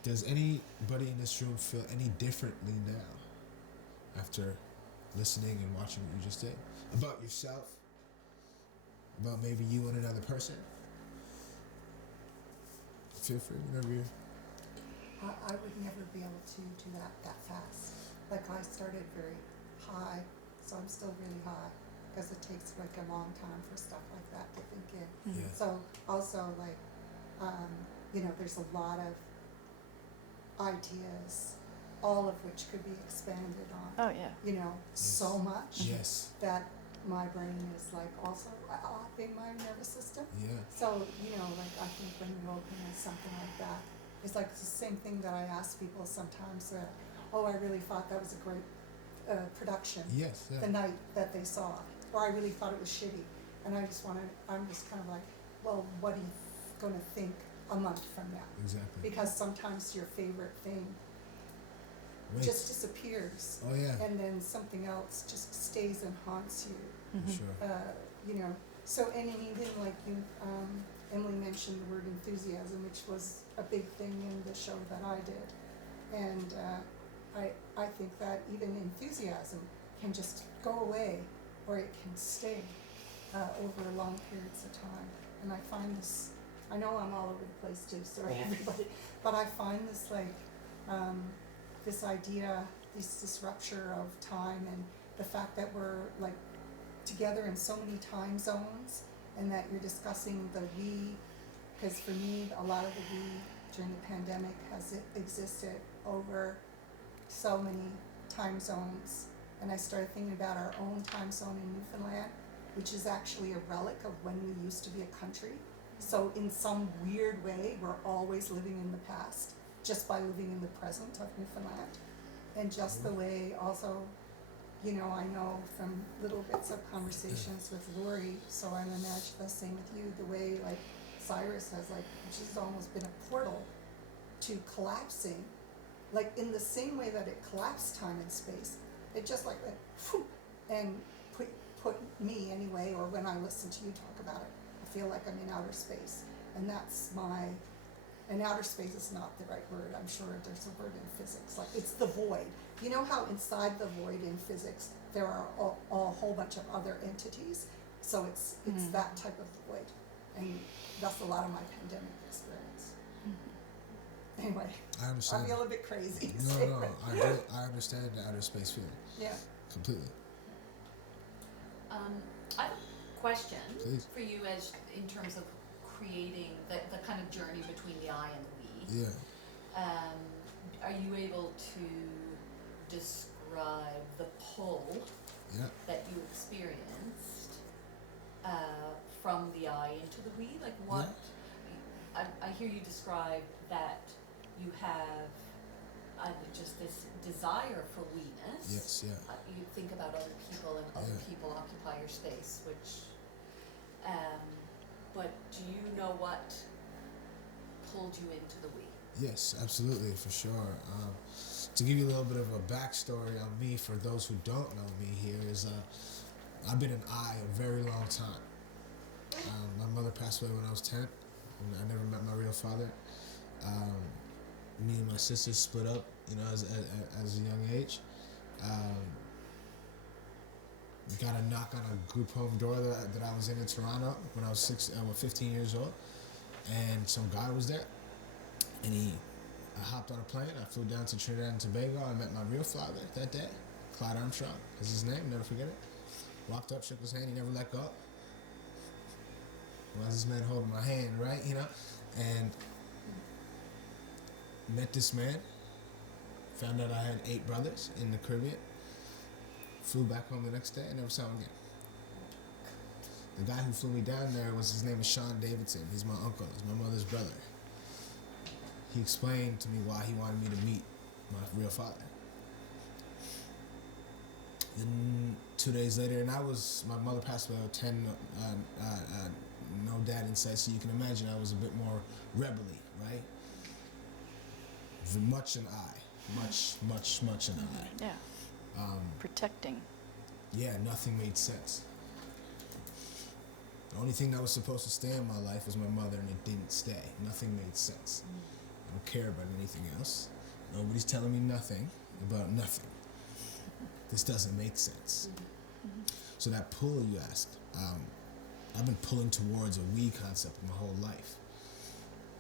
Does anybody in this room feel any differently now, after listening and watching what you just did, about yourself, about maybe you and another person? Feel free whenever you're. I would never be able to do that fast. Like I started very high, so I'm still really high. because it takes like a long time for stuff like that to think in. Yeah. So also like, you know, there's a lot of ideas, all of which could be expanded on, Oh, yeah. you know, so much Yes. that my brain is like also opping my nervous system. Yeah. So, you know, like I think when you open something like that, it's like the same thing that I ask people sometimes, oh, I really thought that was a great production Yes. Yeah. the night that they saw it, or I really thought it was shitty. And I'm just kind of like, well, what are you gonna think a month from now? Exactly. Because sometimes your favorite thing Wait. just disappears, Oh yeah. and then something else just stays and haunts you. For sure. You know, so, and then even like you, Emily mentioned the word enthusiasm, which was a big thing in the show that I did. And I think that even enthusiasm can just go away, or it can stay over long periods of time. And I find this, I know I'm all over the place too, sorry everybody, but I find this like, this idea, this rupture of time, and the fact that we're like together in so many time zones, and that you're discussing the we, because for me, a lot of the we during the pandemic has existed over so many time zones. And I started thinking about our own time zone in Newfoundland, which is actually a relic of when we used to be a country. So in some weird way, we're always living in the past, just by living in the present of Newfoundland. And just the way also, you know, I know from little bits of conversations with Lori, so I'm imagining the same with you, the way like Cyrus has like, she's almost been a portal to collapsing, like in the same way that it collapsed time and space. It just like went whew, and put me anyway, or when I listen to you talk about it, I feel like I'm in outer space. And that's and outer space is not the right word, I'm sure there's a word in physics, like it's the void. You know how inside the void in physics, there are a whole bunch of other entities? So it's that type of void. And that's a lot of my pandemic experience. Anyway, I understand. I feel a bit crazy. No, I understand the outer space feeling. Yeah. Completely. I have a question Please. for you as in terms of creating the kind of journey between the I and the we. Yeah. Are you able to describe the pull Yeah. that you experienced from the I into the we? Like what? I hear you describe that you have just this desire for we-ness. Yes. Yeah. You think about other people, and other Yeah. people occupy your space, which, but do you know what pulled you into the we? Yes, absolutely, for sure. To give you a little bit of a backstory on me, for those who don't know me here, is I've been an I a very long time. My mother passed away when I was 10, and I never met my real father. Me and my sister split up, you know, as a young age. Got a knock on a group home door that I was in Toronto when I was 15 years old, and some guy was there, and I hopped on a plane. I flew down to Trinidad and Tobago. I met my real father that day. Clyde Armstrong is his name. Never forget it. Walked up, shook his hand. He never let go. Why is this man holding my hand, right? You know, and met this man. Found out I had 8 brothers in the Caribbean. Flew back home the next day and never saw him again. The guy who flew me down there his name is Sean Davidson. He's my uncle. He's my mother's brother. He explained to me why he wanted me to meet my real father. Then 2 days later, and my mother passed away at 10, no dad in sight, so you can imagine I was a bit more rebel-y, right? Much an I. Much an I. Yeah. Protecting. Yeah, nothing made sense. The only thing that was supposed to stay in my life was my mother, and it didn't stay. Nothing made sense. I don't care about anything else. Nobody's telling me nothing about nothing. This doesn't make sense. So that pull you asked, I've been pulling towards a we concept my whole life.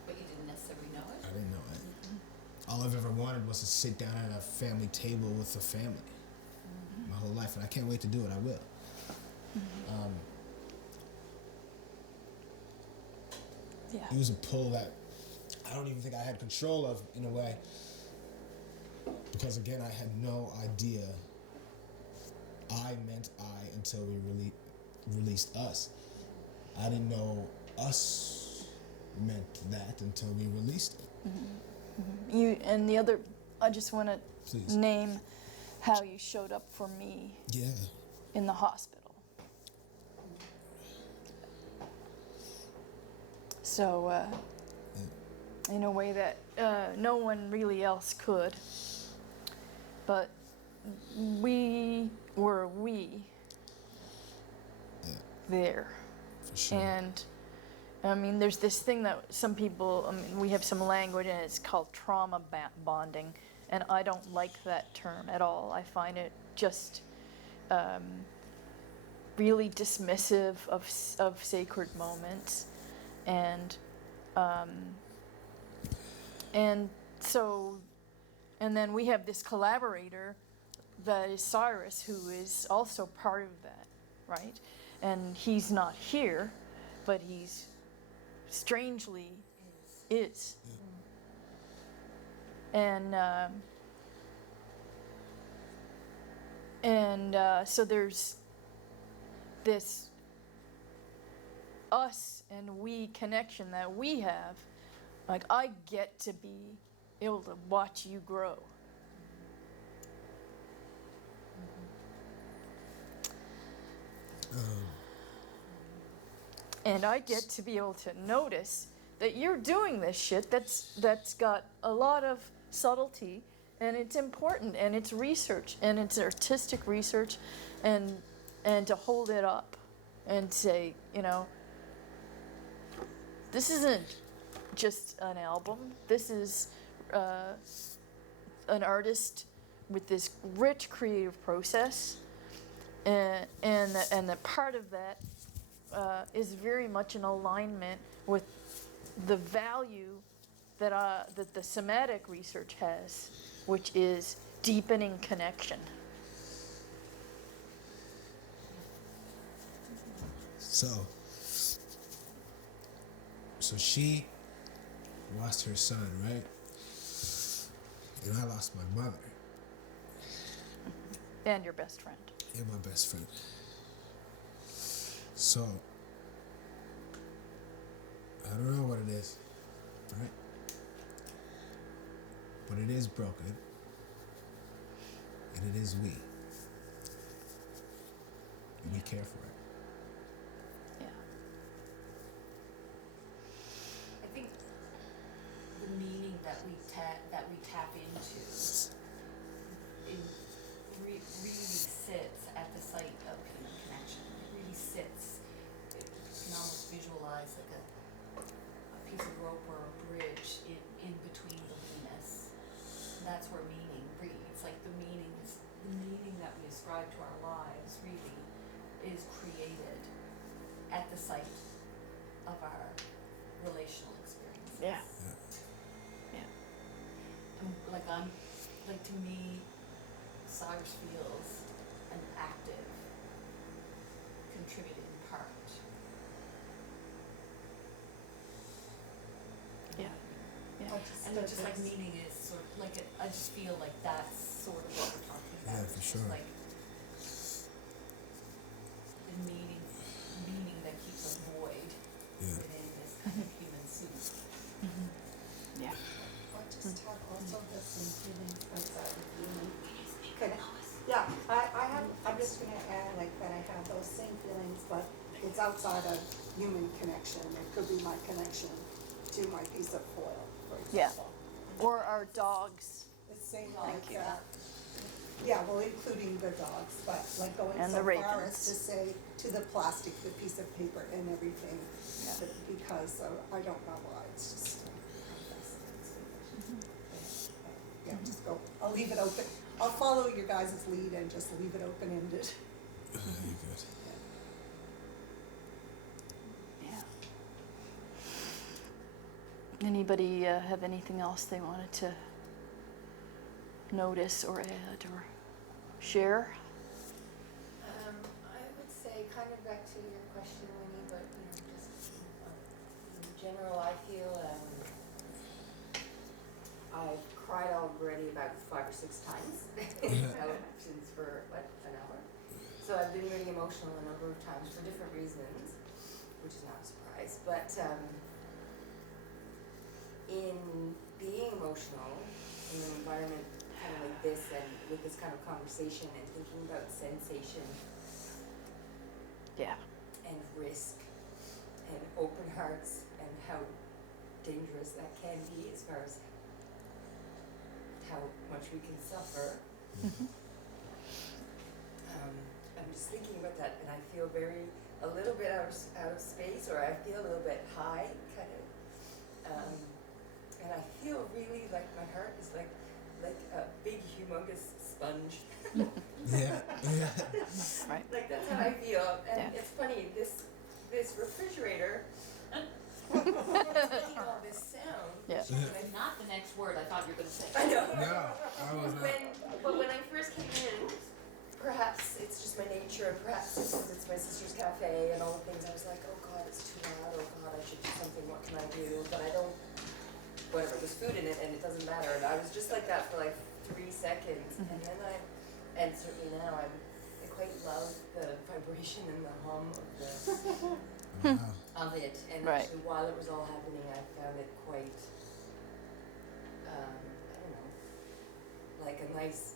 But you didn't necessarily know it? I didn't know it. All I've ever wanted was to sit down at a family table with the family my whole life, and I can't wait to do it. I will. Yeah. It was a pull that I don't even think I had control of in a way, because again, I had no idea I meant I until we released us. I didn't know us meant that until we released it. You and the other, I just want to Please. name how you showed up for me Yeah. in the hospital. So, in a way that no one really else could, but we were there. For sure. And I mean, there's this thing that some people, I mean, we have some language and it's called trauma bonding, and I don't like that term at all. I find it just really dismissive of sacred moments, and so, and then we have this collaborator that is Cyrus, who is also part of that, right? And he's not here, but he's strangely is. And so there's this us and we connection that we have. Like, I get to be able to watch you grow. And I get to be able to notice that you're doing this shit that's got a lot of subtlety, and it's important, and it's research, and it's artistic research, and to hold it up and say, you know, this isn't just an album. This is an artist with this rich creative process, and the part of that is very much in alignment with the value that the somatic research has, which is deepening connection. So she lost her son, right? And I lost my mother. And your best friend. And my best friend. So, I don't know what it is, right? But it is broken. And it is we. And we care for it. Yeah. I think the meaning that we tap into really sits at the site of human connection. It really sits. You can almost visualize like a piece of rope or a bridge in between the we-ness. That's where meaning breathes. Like the meaning that we ascribe to our lives really is created at the site of our relational experiences. Yeah. And to me, Cyrus feels an active, contributing part. Yeah. Yeah. And it's just like meaning is sort of like I just feel like that's sort of what we're talking about. Yeah, It's for just sure. like the meaning that keeps us void within this kind of human suit. Yeah. I just have also the same feelings outside of human. Yeah, I'm just gonna add like that I have those same feelings, but it's outside of human connection. It could be my connection to my piece of foil, for Yeah. example. Or our dogs. The same Thank like you. that. Yeah, well, including the dogs, but like going And so the far ravens. as to say to the plastic, the piece of paper and everything, Yeah. because I don't know why, it's just. Yeah, just go, I'll leave it open. I'll follow your guys' lead and just leave it open-ended. Very good. Yeah. Anybody have anything else they wanted to notice or add or share? I would say kind of back to your question, Winnie, but just in general, I feel I've cried already about 5 or 6 times since for an hour. So I've been really emotional a number of times for different reasons, which is not a surprise. But in being emotional in an environment kind of like this and with this kind of conversation and thinking about sensation Yeah. and risk and open hearts and how dangerous that can be as far as how much we can suffer. I'm just thinking about that, and I feel a little bit out of space, or I feel a little bit high, kind of. And I feel really like my heart is like a big, humongous sponge. Yeah. Right. Like that's how I feel, and Yeah. it's funny. This refrigerator. Making all this sound. Yeah. And Not the next word I thought you were going to say. I know. No, I was not. But when I first came in, perhaps it's just my nature, and perhaps it's because it's my sister's cafe and all the things. I was like, oh God, it's too loud. Oh God, I should do something. What can I do? But I don't. Whatever. There's food in it, and it doesn't matter. And I was just like that for like 3 seconds, and then and certainly now I quite love the vibration and the hum of it. And Right. actually, while it was all happening, I found it quite. I don't know, like a nice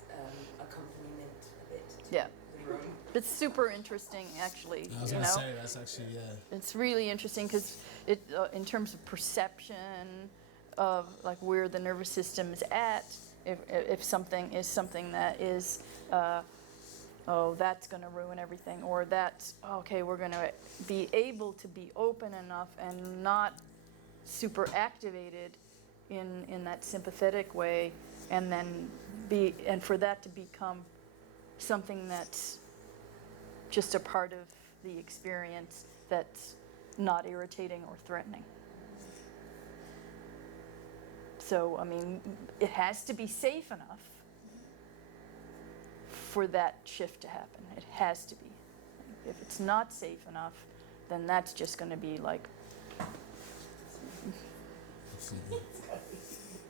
accompaniment of it to Yeah. the room. It's super interesting, actually. I was you gonna know? say that's actually It's really interesting because it, in terms of perception of like where the nervous system is at, if something is something that is, oh, that's going to ruin everything, or that's okay, we're going to be able to be open enough and not super activated in that sympathetic way, and then for that to become something that's just a part of the experience that's not irritating or threatening. So, I mean, it has to be safe enough for that shift to happen. It has to be. If it's not safe enough, then that's just going to be like,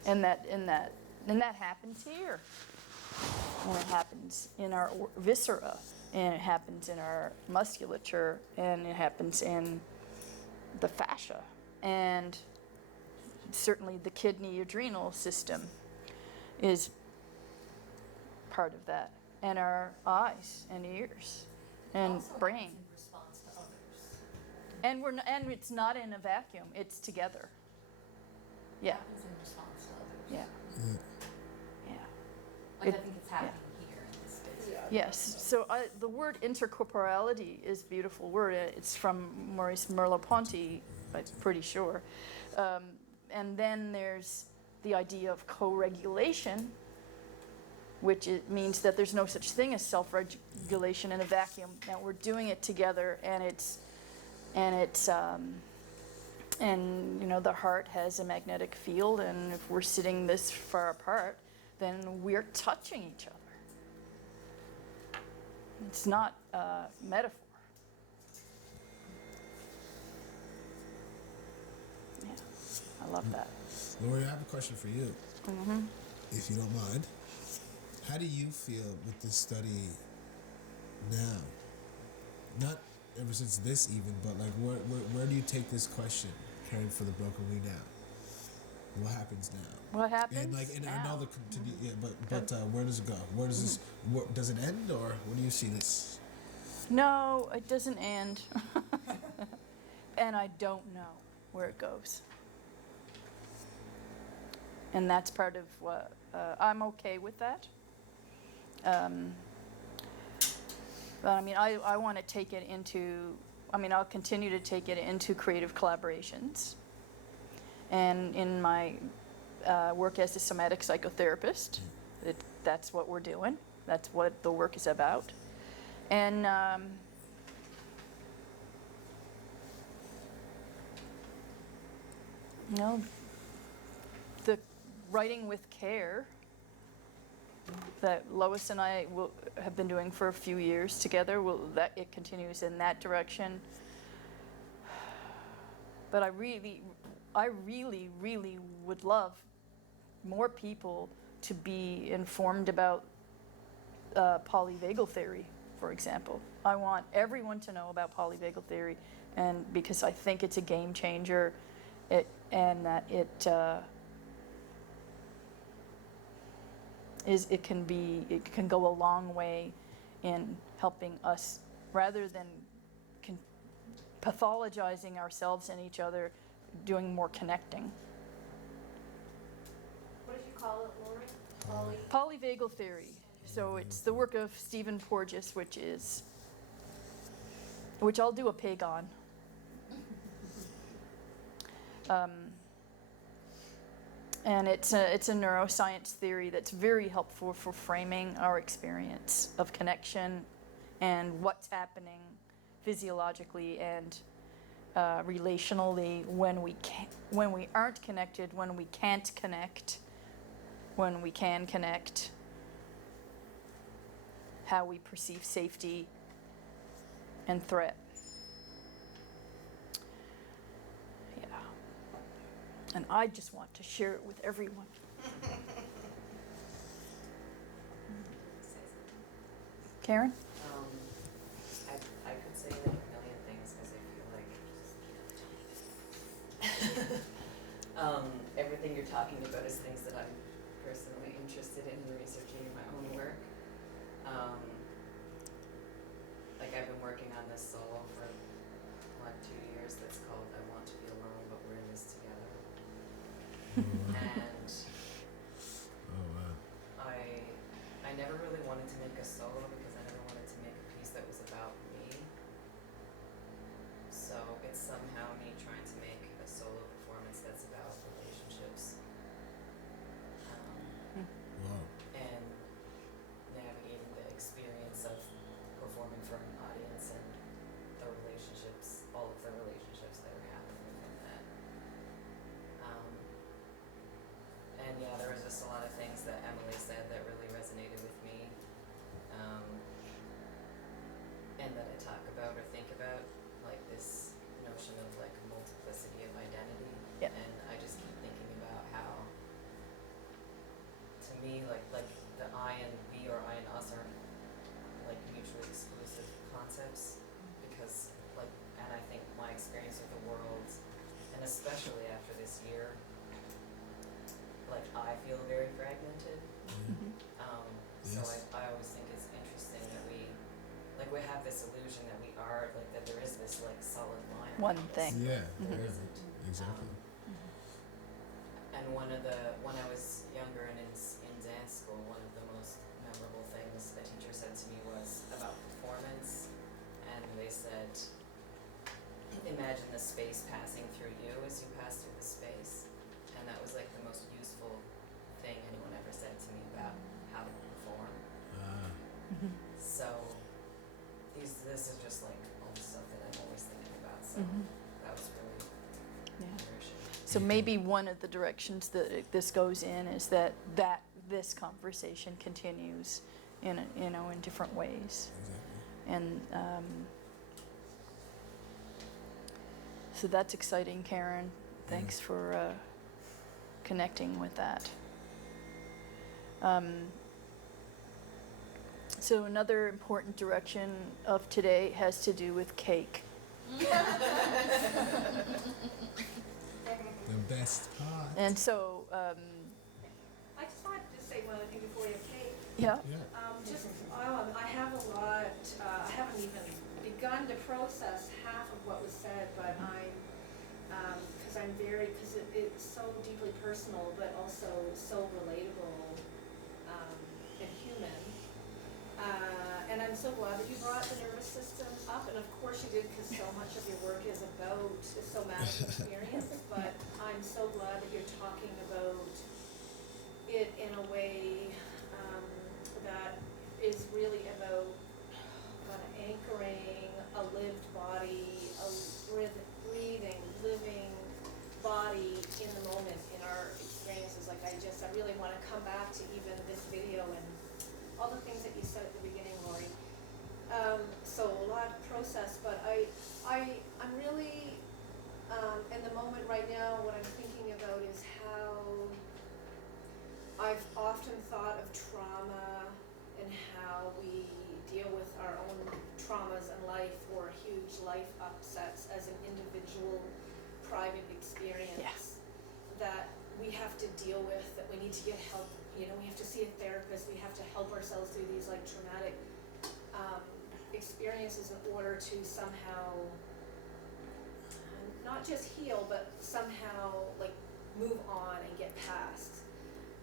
and that happens here, and it happens in our viscera, and it happens in our musculature, and it happens in the fascia, and certainly the kidney adrenal system is part of that, and our eyes and ears and Also brain. happens in response to others. And it's not in a vacuum, it's together. Yeah, Happens in response to others. yeah, yeah. Like It- I think it's happening here in this space. Yes, so the word intercorporeality is a beautiful word. It's from Maurice Merleau-Ponty, I'm pretty sure. And then there's the idea of co-regulation, which means that there's no such thing as self-regulation in a vacuum. Now we're doing it together, and you know, the heart has a magnetic field, and if we're sitting this far apart, then we're touching each other. It's not a metaphor. Yeah, I love that. Lori, I have a question for you, if you don't mind. How do you feel with this study now? Not ever since this even, but like where do you take this question, caring for the broken wing now? What happens now? What happens And I now? know the but where does it go? Where does this? Does it end, or where do you see this? No, it doesn't end. And I don't know where it goes. And that's part of what, I'm okay with that. But I mean, I want to take it into, I'll continue to take it into creative collaborations. And in my work as a somatic psychotherapist, that's what we're doing. That's what the work is about. And you know, the writing with care that Lois and I have been doing for a few years together. That it continues in that direction. But I really would love more people to be informed about polyvagal theory, for example. I want everyone to know about polyvagal theory, and because I think it's a game changer, it can go a long way in helping us, rather than pathologizing ourselves and each other, doing more connecting. What did you call it, Lori? Polyvagal theory. So it's the work of Stephen Porges, which I'll do a pig on. And it's a neuroscience theory that's very helpful for framing our experience of connection and what's happening physiologically and relationally when we aren't connected, when we can't connect, when we can connect, how we perceive safety and threat. Yeah. And I just want to share it with everyone. Karen? I could say like a million things because I feel like everything you're talking about is things that I'm personally interested in researching in my own work. Like I've been working on this solo for 2 years that's called I Want to Be Alone, but We're in This Together. And I never really wanted to make a solo because I never wanted to make a piece that was about me. So it's somehow me trying to make a solo performance that's about relationships. And navigating the experience of performing for an audience and the relationships, all of the relationships that are happening within that. And yeah, there was just a lot of things that Emily said that really resonated with me, and that I talk about or think about, like this notion of like multiplicity of identity. Yep. And I just keep thinking about how, to me, like the I and we or I and us aren't like mutually exclusive concepts, because like, and I think my experience of the world, and especially after this year, like I feel very fragmented. So I always think it's interesting that we have this illusion that we are, like that there is this like solid line. One around us, thing. Yeah, but there yeah, isn't. exactly. And when I was younger and in dance school, one of the most memorable things a teacher said to me was about performance, and they said, imagine the space passing through you as you pass through the space. And that was like the most useful thing anyone ever said to me about how to perform. So this is just like all the stuff that I'm always thinking about. So that was really nourishing. So maybe one of the directions that this goes in is that this conversation continues in different ways. And so that's exciting, Karen. Thanks for connecting with that. So another important direction of today has to do with cake. The best part. And so, I just wanted to say one other thing before you have cake. yeah. I have a lot, I haven't even begun to process half of what was said, but because it's so deeply personal, but also so relatable and human. And I'm so glad that you brought the nervous system up, and of course you did, because so much of your work is somatic experience, but I'm so glad that you're talking about it in a way that is really about anchoring a lived body, a breathing, living body in the moment in our experiences. Like I really want to come back to even this video and process, but I'm really, in the moment right now, what I'm thinking about is how I've often thought of trauma and how we deal with our own traumas in life or huge life upsets as an individual private experience. Yes. That we have to deal with, that we need to get help, we have to see a therapist, we have to help ourselves through these like traumatic experiences in order to somehow not just heal, but somehow like move on and get past.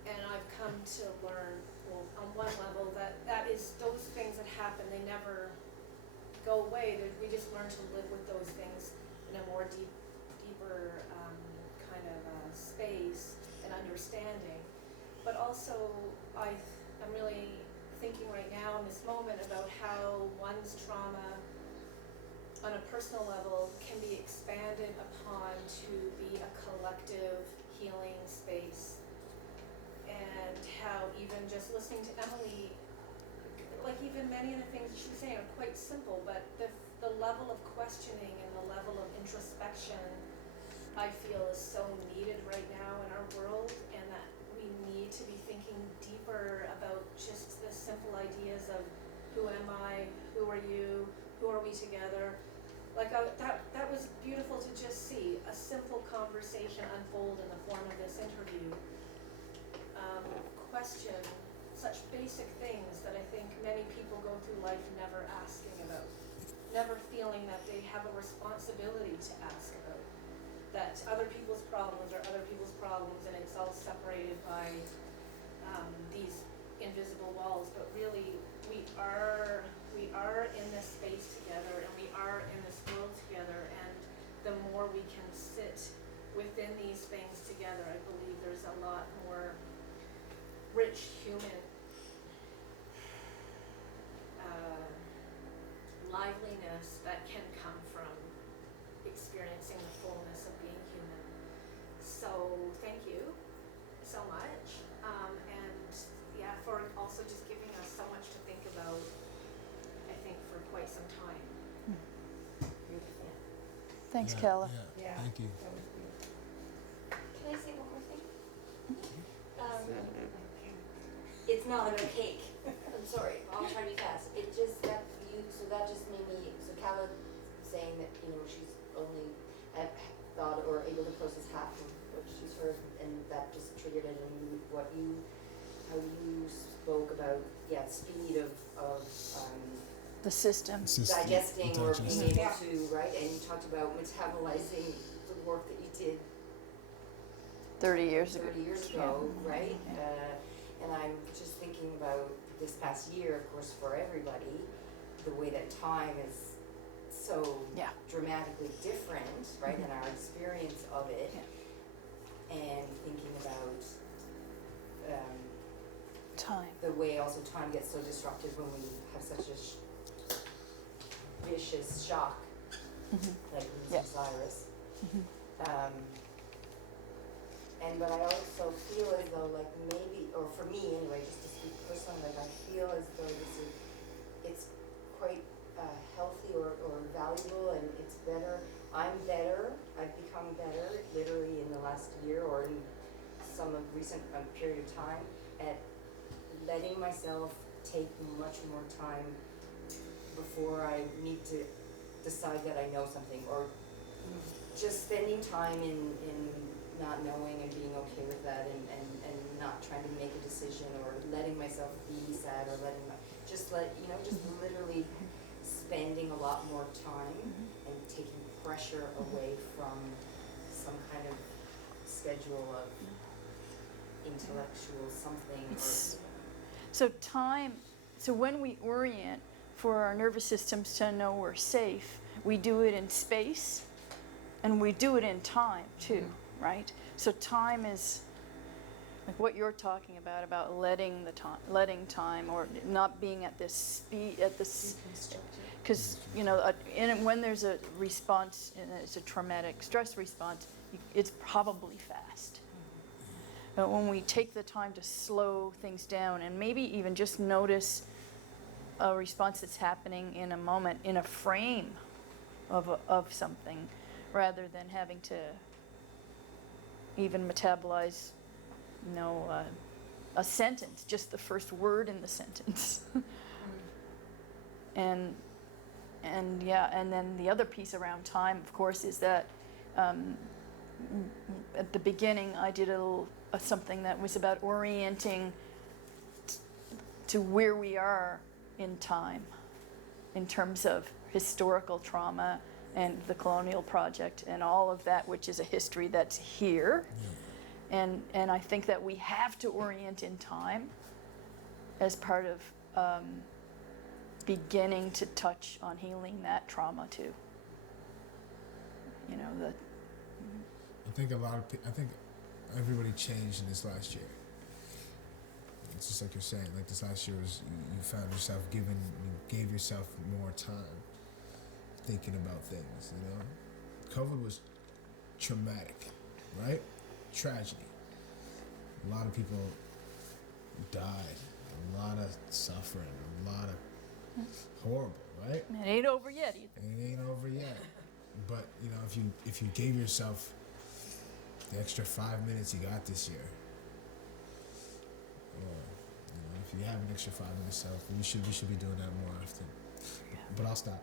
And I've come to learn, well, on one level, that is those things that happen, they never go away. We just learn to live with those things in a more deeper kind of space and understanding. But also, I'm really thinking right now in this moment about how one's trauma on a personal level can be expanded upon to be a collective healing space. And how even just listening to Emily, like even many of the things she was saying are quite simple, but the level of questioning and the level of introspection I feel is so needed right now in our world, and that we need to be thinking deeper about just the simple ideas of who am I, who are you, who are we together. Like that was beautiful to just see a simple conversation unfold in the form of this interview. Question such basic things that I think many people go through life never asking about, never feeling that they have a responsibility to ask about, that other people's problems are other people's problems and it's all separated by these invisible walls, but really we are in this space together and we are in this world together, and the more we can sit within these things together, I believe there's a lot more rich human liveliness that can come from experiencing the fullness of being human. So thank you so much, and yeah, for also just giving us so much to think about, I think, for quite some time. Beautiful. Thanks, Kella. Yeah. Thank you. That was beautiful. Can I say one more thing? It's not about cake. I'm sorry, I'll try to be fast. It just, that just made me, so Kala saying that, she's only thought or able to process half of what she's heard, and that just triggered it in how you spoke about, speed of The system. digesting or being able Yeah. to, right? And you talked about metabolizing the work that you did 30 years ago. 30 years ago, right? And I'm just thinking about this past year, of course, for everybody, the way that time is so Yeah. dramatically different, right, in our experience of it, and thinking about Time. the way also time gets so disrupted when we have such a vicious shock, like losing Yeah. Cyrus. But I also feel as though, like, maybe, or for me anyway, just to speak personally, like, I feel as though it's quite healthy or valuable, and it's better. I'm better. I've become better, literally in the last year or in some recent period of time, at letting myself take much more time before I need to decide that I know something, or just spending time in not knowing and being okay with that, and not trying to make a decision, or letting myself be sad, or just literally spending a lot more time and taking pressure away from some kind of schedule of intellectual something. So when we orient for our nervous systems to know we're safe, we do it in space and we do it in time too, right? So time is like what you're talking about letting time, or not being at this speed, because when there's a response and it's a traumatic stress response, it's probably fast. But when we take the time to slow things down and maybe even just notice a response that's happening in a moment, in a frame of something, rather than having to even metabolize, a sentence, just the first word in the sentence. and then the other piece around time, of course, is that at the beginning I did something that was about orienting to where we are in time in terms of historical trauma and the colonial project and all of that, which is a history that's here. And I think that we have to orient in time as part of beginning to touch on healing that trauma too. I think I think everybody changed in this last year. It's just like you're saying, like this last year was, you found yourself you gave yourself more time thinking about things, COVID was traumatic, right? Tragedy. A lot of people died, a lot of suffering, a lot of horrible, right? It ain't over yet either. It ain't over yet. But if you gave yourself the extra 5 minutes you got this year, or if you have an extra 5 minutes yourself, you should be doing that more often. But I'll stop.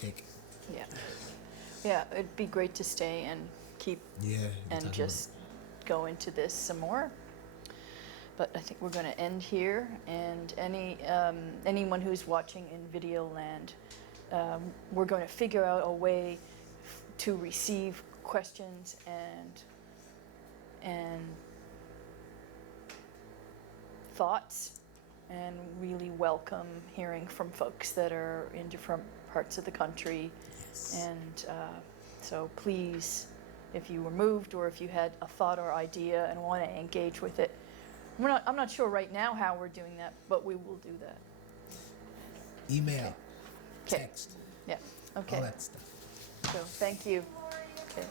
Take it. Yeah, it'd be great to stay and keep and just go into this some more. But I think we're going to end here. And anyone who's watching in video land, we're going to figure out a way to receive questions and thoughts, and really welcome hearing from folks that are in different parts of the country. Yes. And so please, if you were moved or if you had a thought or idea and want to engage with it, I'm not sure right now how we're doing that, but we will do that. Email, Okay. text, Yeah. Okay. all that stuff. So thank you. Okay.